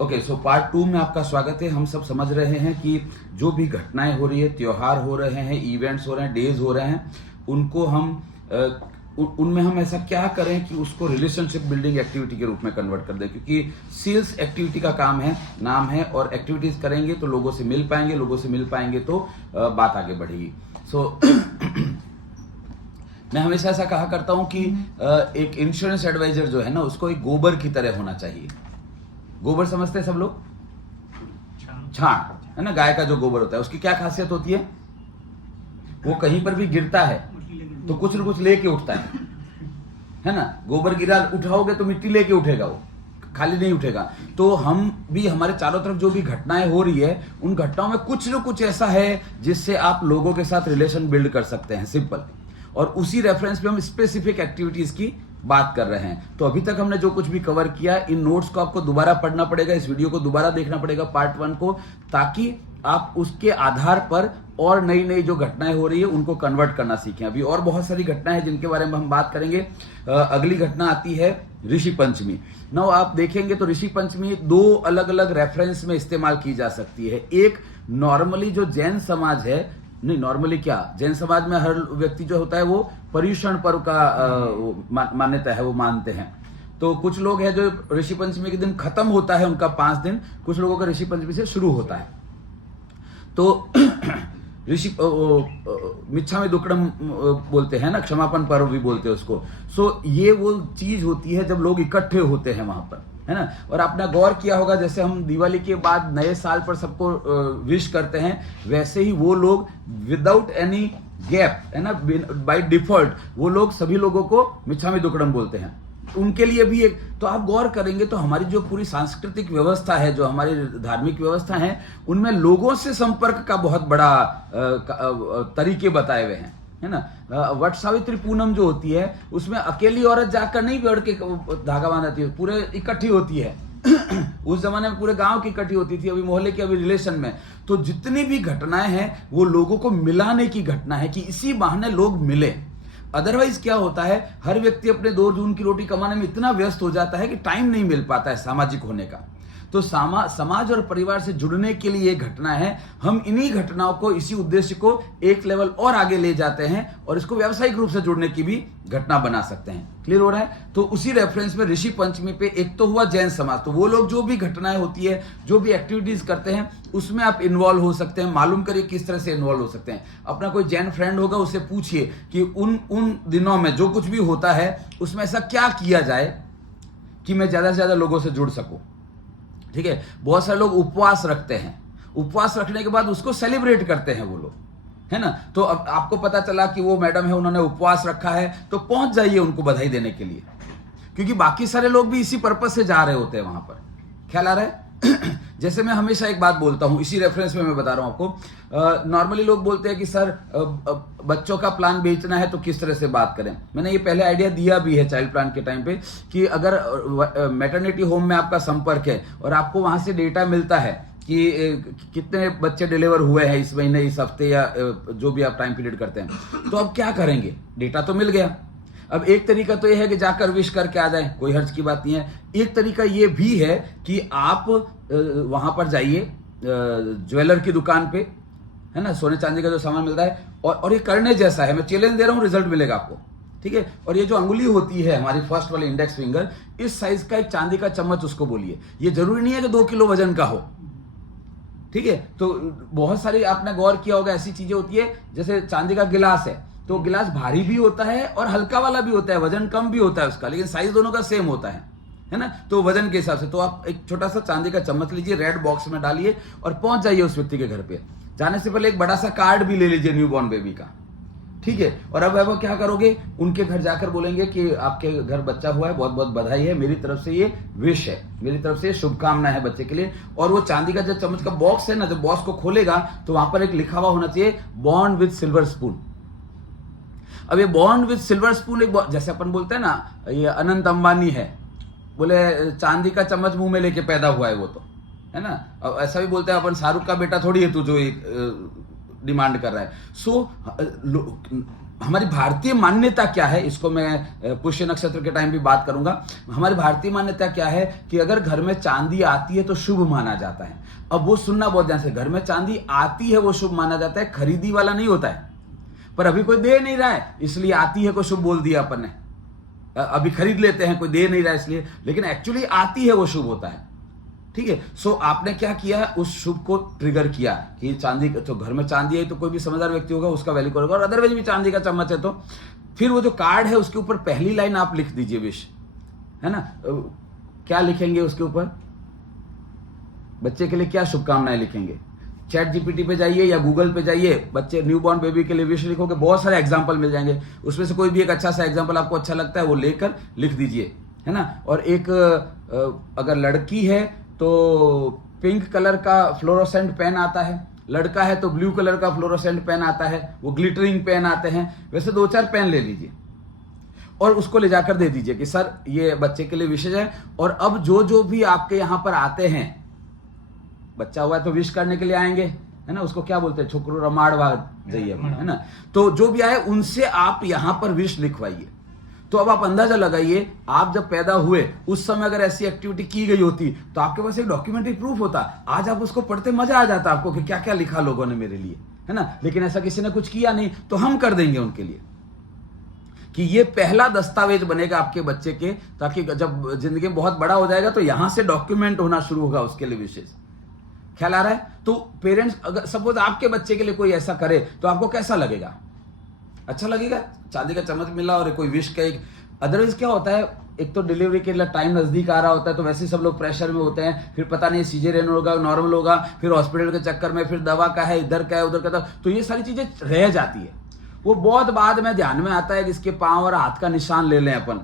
Okay, so part 2 में आपका स्वागत है। हम सब समझ रहे हैं कि जो भी घटनाएं हो रही है, त्योहार हो रहे हैं, इवेंट्स हो रहे हैं, डेज हो रहे हैं, उनको हम उनमें हम ऐसा क्या करें कि उसको रिलेशनशिप बिल्डिंग एक्टिविटी के रूप में कन्वर्ट कर दें, क्योंकि सेल्स एक्टिविटी का काम है, नाम है, और एक्टिविटीज करेंगे तो लोगों से मिल पाएंगे, लोगों से मिल पाएंगे तो बात आगे बढ़ेगी। सो मैं हमेशा ऐसा कहा करता हूं कि एक इंश्योरेंस एडवाइजर जो है ना, उसको एक गोबर की तरह होना चाहिए। गोबर समझते हैं सब लोग? छाण है ना, गाय का जो गोबर होता है, उसकी क्या खासियत होती है? वो कहीं पर भी गिरता है तो कुछ न कुछ लेके उठता है ना। गोबर गिरा, उठाओगे तो मिट्टी लेके उठेगा, वो खाली नहीं उठेगा। तो हम भी, हमारे चारों तरफ जो भी घटनाएं हो रही है, उन घटनाओं में कुछ न कुछ ऐसा है जिससे आप लोगों के साथ रिलेशन बिल्ड कर सकते हैं, सिंपल। और उसी रेफरेंस पे हम स्पेसिफिक एक्टिविटीज की बात कर रहे हैं। तो अभी तक हमने जो कुछ भी कवर किया, इन नोट्स को आपको दोबारा पढ़ना पड़ेगा, इस वीडियो को दोबारा देखना पड़ेगा, पार्ट 1 को, ताकि आप उसके आधार पर और नई नई जो घटनाएं हो रही है उनको कन्वर्ट करना सीखें। अभी और बहुत सारी घटनाएं हैं जिनके बारे में हम बात करेंगे। अगली घटना आती है ऋषि पंचमी। नाउ आप देखेंगे तो ऋषि पंचमी दो अलग अलग रेफरेंस में इस्तेमाल की जा सकती है। एक, नॉर्मली जो जैन समाज है, नहीं नॉर्मली क्या, जैन समाज में हर व्यक्ति जो होता है वो पर्युषण पर्व का मान्यता है, वो मानते हैं। तो कुछ लोग हैं जो ऋषि पंचमी के दिन खत्म होता है उनका 5 दिन, कुछ लोगों का ऋषि पंचमी से शुरू होता है। तो ऋषि मिच्छामी दुक्कडम बोलते हैं ना, क्षमापन पर्व भी बोलते हैं उसको। सो ये वो चीज होती है जब लोग इकट्ठे होते हैं वहां पर, है ना। और आपने गौर किया होगा, जैसे हम दिवाली के बाद नए साल पर सबको विश करते हैं, वैसे ही वो लोग विदाउट एनी गैप, है ना, बाय डिफॉल्ट वो लोग सभी लोगों को मिच्छामी दुक्कडम बोलते हैं। उनके लिए भी एक, तो आप गौर करेंगे तो हमारी जो पूरी सांस्कृतिक व्यवस्था है, जो हमारी धार्मिक व्यवस्था है, उनमें लोगों से संपर्क का बहुत बड़ा तरीके बताए हुए हैं, है ना। वट सावित्री पूनम जो होती है, उसमें अकेली औरत जाकर नहीं बैठ के धागा बांधती है, पूरे इकट्ठी होती है। उस जमाने में पूरे गांव की इकट्ठी होती थी, अभी मोहल्ले की, अभी रिलेशन में। तो जितनी भी घटनाएं हैं वो लोगों को मिलाने की घटना है कि इसी बहाने लोग मिले। अदरवाइज क्या होता है, हर व्यक्ति अपने 2 जून की रोटी कमाने में इतना व्यस्त हो जाता है कि टाइम नहीं मिल पाता है सामाजिक होने का। तो समाज और परिवार से जुड़ने के लिए घटना है। हम इन्हीं घटनाओं को, इसी उद्देश्य को एक लेवल और आगे ले जाते हैं और इसको व्यावसायिक रूप से जुड़ने की भी घटना बना सकते हैं। क्लियर हो रहा है? तो उसी रेफरेंस में ऋषि पंचमी पे एक तो हुआ जैन समाज, तो वो लोग जो भी घटनाएं होती है, जो भी एक्टिविटीज करते हैं, उसमें आप इन्वॉल्व हो सकते हैं। मालूम करिए किस तरह से इन्वॉल्व हो सकते हैं। अपना कोई जैन फ्रेंड होगा, उससे पूछिए कि उन दिनों में जो कुछ भी होता है उसमें ऐसा क्या किया जाए कि मैं ज्यादा से ज्यादा लोगों से जुड़ सकूं। ठीक है, बहुत सारे लोग उपवास रखते हैं, उपवास रखने के बाद उसको सेलिब्रेट करते हैं वो लोग, है ना। तो अब आपको पता चला कि वो मैडम है, उन्होंने उपवास रखा है, तो पहुंच जाइए उनको बधाई देने के लिए, क्योंकि बाकी सारे लोग भी इसी पर्पस से जा रहे होते हैं वहां पर। ख्याल आ रहा है? जैसे मैं हमेशा एक बात बोलता हूं, इसी रेफरेंस में मैं बता रहा हूं आपको। नॉर्मली लोग बोलते हैं कि सर बच्चों का प्लान बेचना है तो किस तरह से बात करें। मैंने ये पहले आइडिया दिया भी है चाइल्ड प्लान के टाइम पे, कि अगर मैटरनिटी होम में आपका संपर्क है और आपको वहां से डेटा मिलता है कि कितने बच्चे डिलीवर हुए हैं इस महीने, इस हफ्ते, या जो भी आप टाइम पीरियड करते हैं, तो अब क्या करेंगे? डेटा तो मिल गया। अब एक तरीका तो यह है कि जाकर विश करके आ जाएं, कोई हर्ज की बात नहीं है। एक तरीका यह भी है कि आप वहां पर जाइए, ज्वेलर की दुकान पे, है ना, सोने चांदी का जो सामान मिलता है, और ये करने जैसा है, मैं चैलेंज दे रहा हूं, रिजल्ट मिलेगा आपको। ठीक है। और ये जो अंगुली होती है हमारी फर्स्ट वाली इंडेक्स फिंगर, इस साइज का एक चांदी का चम्मच उसको बोलिए। ये जरूरी नहीं है कि 2 किलो वजन का हो। ठीक है। तो बहुत सारी आपने गौर किया होगा, ऐसी चीजें होती है, जैसे चांदी का गिलास है, तो गिलास भारी भी होता है और हल्का वाला भी होता है, वजन कम भी होता है उसका, लेकिन साइज दोनों का सेम होता है ना। तो वजन के हिसाब से तो आप एक छोटा सा चांदी का चम्मच लीजिए, रेड बॉक्स में डालिए और पहुंच जाइए उस व्यक्ति के घर पे। जाने से पहले एक बड़ा सा कार्ड भी ले लीजिए न्यूबॉर्न बेबी का। ठीक है। और अब वो क्या करोगे, उनके घर जाकर बोलेंगे कि आपके घर बच्चा हुआ है, बहुत बहुत बधाई है, मेरी तरफ से ये विश है, मेरी तरफ से शुभकामना है बच्चे के लिए। और वो चांदी का जो चम्मच का बॉक्स है ना, जब बॉक्स को खोलेगा तो वहां पर एक लिखा हुआ होना चाहिए, बॉर्न विद सिल्वर स्पून। अब ये बॉर्न विद सिल्वर स्पून, एक जैसे अपन बोलते हैं ना, ये अनंत अंबानी है, बोले चांदी का चम्मच मुंह में लेके पैदा हुआ है वो, तो है ना। अब ऐसा भी बोलते हैं अपन, शाहरुख का बेटा थोड़ी है तू जो एक डिमांड कर रहा है। सो हमारी भारतीय मान्यता क्या है, इसको मैं पुष्य नक्षत्र के टाइम भी बात करूंगा। हमारी भारतीय मान्यता क्या है कि अगर घर में चांदी आती है तो शुभ माना जाता है। अब वो सुनना बहुत ध्यान से, घर में चांदी आती है वो शुभ माना जाता है, खरीदी वाला नहीं होता है। पर अभी कोई दे नहीं रहा है इसलिए आती है को शुभ बोल दिया अपन ने, अभी खरीद लेते हैं, कोई दे नहीं रहा है इसलिए, लेकिन एक्चुअली आती है वो शुभ होता है। ठीक है, सो आपने क्या किया, उस शुभ को ट्रिगर किया कि चांदी, तो घर में चांदी है तो कोई भी समझदार व्यक्ति होगा उसका वैल्यू करेगा, और अदरवाइज भी चांदी का चम्मच है तो फिर वो जो कार्ड है उसके ऊपर पहली लाइन आप लिख दीजिए विश, है ना। क्या लिखेंगे उसके ऊपर, बच्चे के लिए क्या शुभकामनाएं लिखेंगे, चैट जीपीटी पे जाइए या गूगल पे जाइए, बच्चे न्यूबॉर्न बेबी के लिए विश लिखोगे, बहुत सारे एग्जांपल मिल जाएंगे, उसमें से कोई भी एक अच्छा सा एग्जांपल आपको अच्छा लगता है वो लेकर लिख दीजिए, है ना। और एक अगर लड़की है तो पिंक कलर का फ्लोरोसेंट पेन आता है, लड़का है तो ब्लू कलर का फ्लोरोसेंट पेन आता है, वो ग्लिटरिंग पेन आते हैं, वैसे 2-4 पेन ले लीजिए और उसको ले जाकर दे दीजिए कि सर ये बच्चे के लिए विशेष है। और अब जो भी आपके यहां पर आते हैं, बच्चा हुआ है तो विश करने के लिए आएंगे, है ना, उसको क्या बोलते हैं, छोकरो रमाड़वा जाइए, है ना, तो जो भी आए उनसे आप यहां पर विश लिखवाइए। तो अब आप अंदाजा लगाइए, आप जब पैदा हुए उस समय अगर ऐसी एक्टिविटी की गई होती तो आपके पास एक डॉक्यूमेंट्री प्रूफ होता, आज आप उसको पढ़ते मजा आ जाता आपको कि क्या क्या लिखा लोगों ने मेरे लिए, है ना। लेकिन ऐसा किसी ने कुछ किया नहीं तो हम कर देंगे उनके लिए कि ये पहला दस्तावेज बनेगा आपके बच्चे के, ताकि जब जिंदगी में बहुत बड़ा हो जाएगा तो यहां से डॉक्यूमेंट होना शुरू होगा उसके लिए विशेष। ख्याल आ रहा है। तो पेरेंट्स अगर सपोज आपके बच्चे के लिए कोई ऐसा करे तो आपको कैसा लगेगा, अच्छा लगेगा, चांदी का चम्मच मिला और कोई विश का एक। अदरवाइज क्या होता है, एक तो डिलीवरी के लिए टाइम नजदीक आ रहा होता है तो वैसे सब लोग प्रेशर में होते हैं, फिर पता नहीं सीजरियन होगा नॉर्मल होगा, फिर हॉस्पिटल के चक्कर में फिर दवा का है, इधर का है उधर का, तो ये सारी चीजें रह जाती है। वो बहुत बाद में ध्यान में आता है कि इसके पांव और हाथ का निशान ले लें अपन,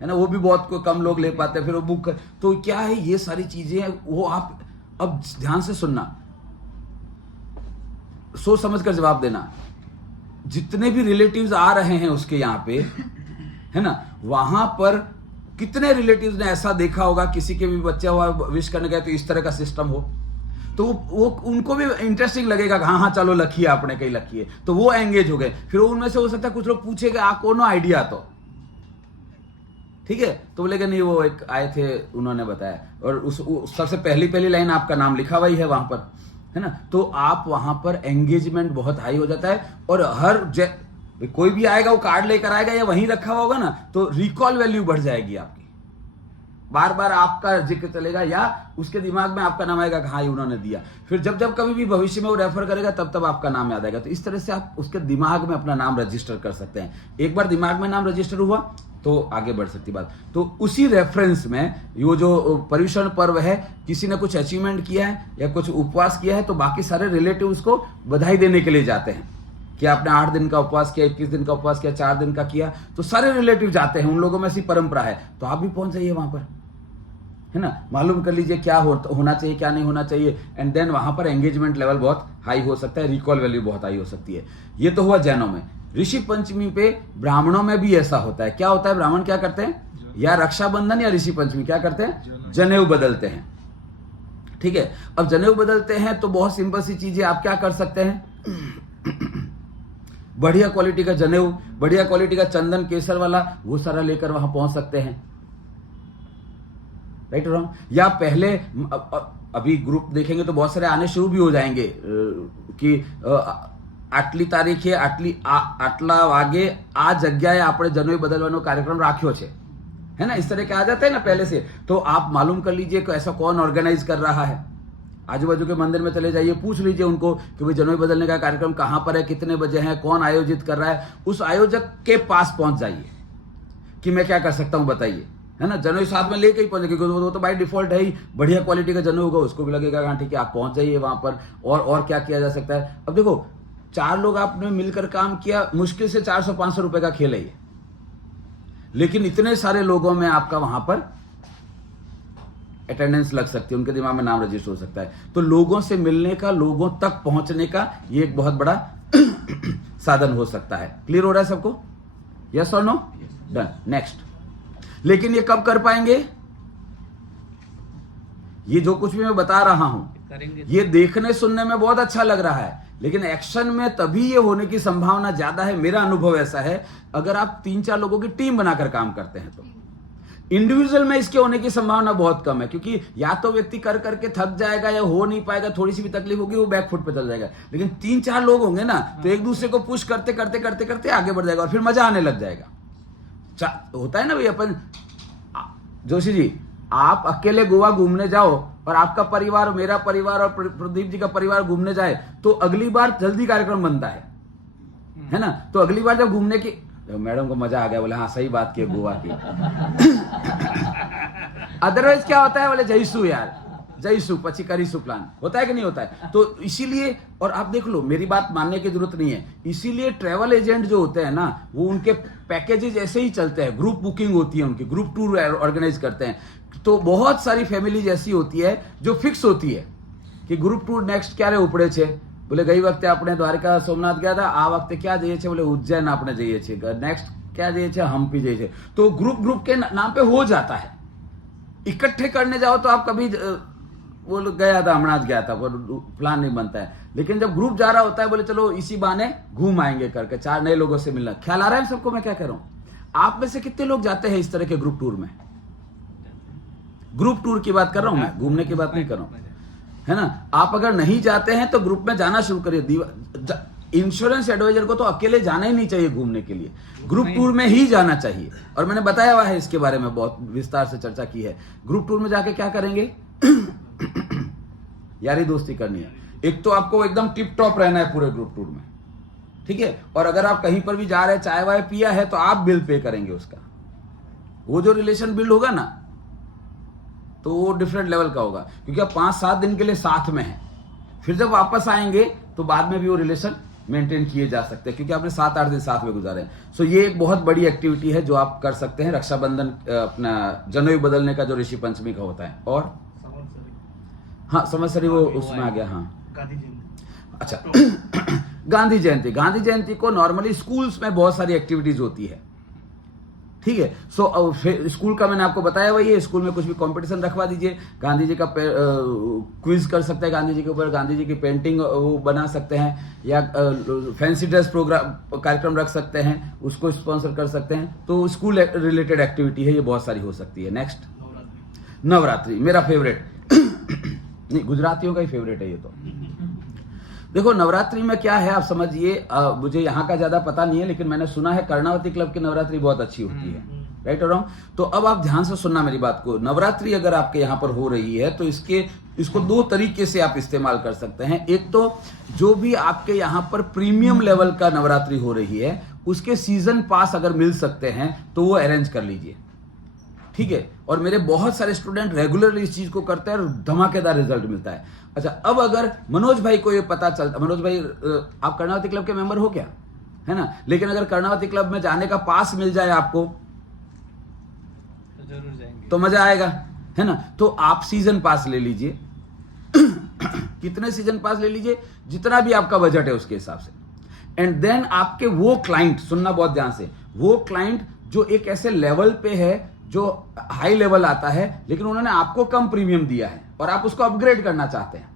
है ना, वो भी बहुत कम लोग ले पाते हैं, फिर वो बुक। तो क्या है, ये सारी चीजें वो आप अब ध्यान से सुनना, सोच समझ कर जवाब देना। जितने भी रिलेटिव्स आ रहे हैं उसके यहाँ पे, है ना, वहां पर कितने रिलेटिव्स ने ऐसा देखा होगा किसी के भी बच्चा हुआ विश करने गए तो इस तरह का सिस्टम हो, तो वो उनको भी इंटरेस्टिंग लगेगा कि हाँ चलो लकी है, आपने कहीं लकी है, तो वो एंगेज हो गए। फिर उनमें से हो सकता है कुछ लोग पूछेगा आ कोनो आइडिया, तो ठीक है, तो बोलेगा नहीं वो एक आए थे उन्होंने बताया, और उस सबसे पहली लाइन आपका नाम लिखा हुआ ही है वहां पर, है ना। तो आप वहां पर एंगेजमेंट बहुत हाई हो जाता है, और हर कोई भी आएगा वो कार्ड लेकर आएगा या वहीं रखा हुआ होगा ना, तो रिकॉल वैल्यू बढ़ जाएगी आपकी, बार बार आपका जिक्र चलेगा या उसके दिमाग में आपका नाम आएगा कि हाँ उन्होंने दिया। फिर जब कभी भी भविष्य में वो रेफर करेगा तब आपका नाम याद आएगा। तो इस तरह से आप उसके दिमाग में अपना नाम रजिस्टर कर सकते हैं। एक बार दिमाग में नाम रजिस्टर हुआ तो आगे बढ़ सकती बात। तो उसी रेफरेंस में ये जो पर्युषण पर्व है, किसी ने कुछ अचीवमेंट किया है या कुछ उपवास किया है तो बाकी सारे रिलेटिव उसको बधाई देने के लिए जाते हैं कि आपने 8 दिन का उपवास किया, 21 दिन का उपवास किया, 4 दिन का किया, तो सारे रिलेटिव जाते हैं, उन लोगों में ऐसी परंपरा है। तो आप भी पहुंच जाइए वहां पर, है ना, मालूम कर लीजिए क्या होना चाहिए क्या नहीं होना चाहिए, एंड देन वहां पर एंगेजमेंट लेवल बहुत हाई हो सकता है, रिकॉल वैल्यू बहुत हाई हो सकती है। ये तो हुआ जैनों में। ऋषि पंचमी पे ब्राह्मणों में भी ऐसा होता है। क्या होता है, ब्राह्मण क्या करते हैं, या रक्षाबंधन या ऋषि पंचमी क्या करते हैं, जनेऊ बदलते हैं। ठीक है, अब जनेऊ बदलते हैं तो बहुत सिंपल सी चीजें आप क्या कर सकते हैं, बढ़िया क्वालिटी का जनेऊ, बढ़िया क्वालिटी का चंदन केसर वाला, वो सारा लेकर वहां पहुंच सकते हैं, राइट रॉन्ग। या पहले अभी ग्रुप देखेंगे तो बहुत सारे आने शुरू भी हो जाएंगे कि આટલી તારીખે આટલા વાગે આ જગ્યાએ આપણે જનોઈ બદલવાનો કાર્યક્રम રાખ્યો છે, है ना, इस तरह के आ जाते हैं ना पहले से। तो आप मालूम कर लीजिए कि ऐसा कौन ऑर्गेनाइज कर रहा है, आजू बाजू के मंदिर में चले जाइए, पूछ लीजिए उनको कि भाई जनोई बदलने का कार्यक्रम कहां पर है, कितने बजे है, कौन आयोजित कर रहा है। उस आयोजक के पास पहुंच जाइए कि मैं क्या कर सकता हूं बताइए, है ना। जनेऊ साथ में लेके ही पहुंचे, क्योंकि वो तो बाय डिफॉल्ट है ही बढ़िया क्वालिटी का जनेऊ होगा, उसको भी लगेगा हाँ ठीक है, आप पहुंच जाइए वहां पर। और क्या किया जा सकता है, अब देखो 4 लोग आपने मिलकर काम किया, मुश्किल से 400-500 रुपए का खेल है ये, लेकिन इतने सारे लोगों में आपका वहां पर अटेंडेंस लग सकती है, उनके दिमाग में नाम रजिस्टर हो सकता है। तो लोगों से मिलने का, लोगों तक पहुंचने का ये एक बहुत बड़ा साधन हो सकता है। क्लियर हो रहा है सबको, यस और नो, डन। नेक्स्ट, लेकिन ये कब कर पाएंगे, ये जो कुछ भी मैं बता रहा हूं ये देखने सुनने में बहुत अच्छा लग रहा है, लेकिन एक्शन में तभी ये होने की संभावना ज्यादा है, मेरा अनुभव ऐसा है, अगर आप 3-4 लोगों की टीम बनाकर काम करते हैं तो। इंडिविजुअल में इसके होने की संभावना बहुत कम है, क्योंकि या तो व्यक्ति कर करके थक जाएगा या हो नहीं पाएगा, थोड़ी सी भी तकलीफ होगी वो बैक फुट पे चल जाएगा। लेकिन 3-4 लोग होंगे ना तो एक दूसरे को पुश करते करते करते करते आगे बढ़ जाएगा और फिर मजा आने लग जाएगा। होता है ना भाई, अपन जोशी जी, आप अकेले गोवा घूमने जाओ और आपका परिवार, मेरा परिवार और प्रदीप जी का परिवार घूमने जाए तो अगली बार जल्दी कार्यक्रम बनता है ना। तो अगली बार जब घूमने की, मैडम को मजा आ गया, बोले हाँ सही बात की गोवा की। अदरवाइज क्या होता है, बोले जयसू यार, जयसू पची करीसू प्लान, होता है कि नहीं होता है। तो इसीलिए, और आप देख लो, मेरी बात मानने की जरूरत नहीं है, इसीलिए ट्रैवल एजेंट जो होते हैं ना, वो उनके पैकेजेस ऐसे ही चलते हैं, ग्रुप बुकिंग होती है उनकी, ग्रुप टूर ऑर्गेनाइज करते हैं। तो बहुत सारी फैमिलीज ऐसी होती है जो फिक्स होती है कि ग्रुप टूर नेक्स्ट क्या रहे उपड़े छे, बोले गई वक्त आपने द्वारका सोमनाथ गया था, आ वक्त क्या जाइए छे, बोले उज्जैन आपने जाइए छे, नेक्स्ट क्या जाइए छे, हम्पी जाइए छे। तो ग्रुप के नाम पे हो जाता है। इकट्ठे करने जाओ तो आप कभी, वो गया था, हमणाज गया था, प्लान नहीं बनता है। लेकिन जब ग्रुप जा रहा होता है, बोले चलो इसी बहाने घूम आएंगे करके, 4 नए लोगों से मिलना। ख्याल आ रहा है सबको मैं क्या कह रहा हूं? आप में से कितने लोग जाते हैं इस तरह के ग्रुप टूर में? ग्रुप टूर की बात कर रहा हूं मैं, घूमने की बात नहीं कर रहा हूं, है ना। आप अगर नहीं जाते हैं तो ग्रुप में जाना शुरू करिए। इंश्योरेंस एडवाइजर को तो अकेले जाना ही नहीं चाहिए घूमने के लिए, ग्रुप टूर में ही जाना चाहिए। और मैंने बताया हुआ है इसके बारे में, बहुत विस्तार से चर्चा की है। ग्रुप टूर में जाके क्या करेंगे? यारी दोस्ती करनी है। एक तो आपको एकदम टिप टॉप रहना है पूरे ग्रुप टूर में, ठीक है। और अगर आप कहीं पर भी जा रहे हैं, चाय वाय पिया है, तो आप बिल पे करेंगे उसका। वो जो रिलेशन बिल्ड होगा ना, तो वो डिफरेंट लेवल का होगा, क्योंकि आप 5-7 दिन के लिए साथ में हैं। फिर जब वापस आएंगे तो बाद में भी वो रिलेशन मेंटेन किए जा सकते हैं, क्योंकि आपने 7-8 दिन साथ में गुजारे हैं। सो ये एक बहुत बड़ी एक्टिविटी है जो आप कर सकते हैं। रक्षाबंधन, अपना जनेऊ बदलने का जो ऋषि पंचमी का होता है, और हाँ संवत्सरी वो उसमें आ गया। हाँ अच्छा गांधी जयंती को नॉर्मली स्कूल्स में बहुत सारी एक्टिविटीज होती है, ठीक है। सो स्कूल का मैंने आपको बताया वही है, स्कूल में कुछ भी कंपटीशन रखवा दीजिए, गांधी जी का क्विज कर सकते हैं, गांधी जी के ऊपर गांधी जी की पेंटिंग वो बना सकते हैं, या फैंसी ड्रेस प्रोग्राम कार्यक्रम रख सकते हैं, उसको स्पॉन्सर कर सकते हैं। तो स्कूल रिलेटेड एक्टिविटी है, ये बहुत सारी हो सकती है। नेक्स्ट नवरात्रि, मेरा फेवरेट नहीं, गुजरातियों का ही फेवरेट है ये तो। देखो नवरात्रि में क्या है, आप समझिए, मुझे यहाँ का ज्यादा पता नहीं है, लेकिन मैंने सुना है कर्णावती क्लब की नवरात्रि बहुत अच्छी होती है, राइट और रॉन्ग? तो अब आप ध्यान से सुनना मेरी बात को। नवरात्रि अगर आपके यहाँ पर हो रही है तो इसको 2 तरीके से आप इस्तेमाल कर सकते हैं। एक तो जो भी आपके यहाँ पर प्रीमियम लेवल का नवरात्रि हो रही है, उसके सीजन पास अगर मिल सकते हैं तो वो अरेंज कर लीजिए, ठीक है। और मेरे बहुत सारे स्टूडेंट रेगुलरली इस चीज को करते हैं और धमाकेदार रिजल्ट मिलता है। अच्छा, अब अगर मनोज भाई को ये पता चलता, मनोज भाई आप कर्णावती क्लब के मेंबर हो क्या, है ना, लेकिन अगर कर्णावती क्लब में जाने का पास मिल जाए आपको तो जरूर जाएंगे, तो मजा आएगा, है ना। तो आप सीजन पास ले लीजिए कितने सीजन पास ले लीजिए, जितना भी आपका बजट है उसके हिसाब से। एंड देन आपके वो क्लाइंट, सुनना बहुत ध्यान से, वो क्लाइंट जो एक ऐसे लेवल पे है जो हाई लेवल आता है, लेकिन उन्होंने आपको कम प्रीमियम दिया है और आप उसको अपग्रेड करना चाहते हैं,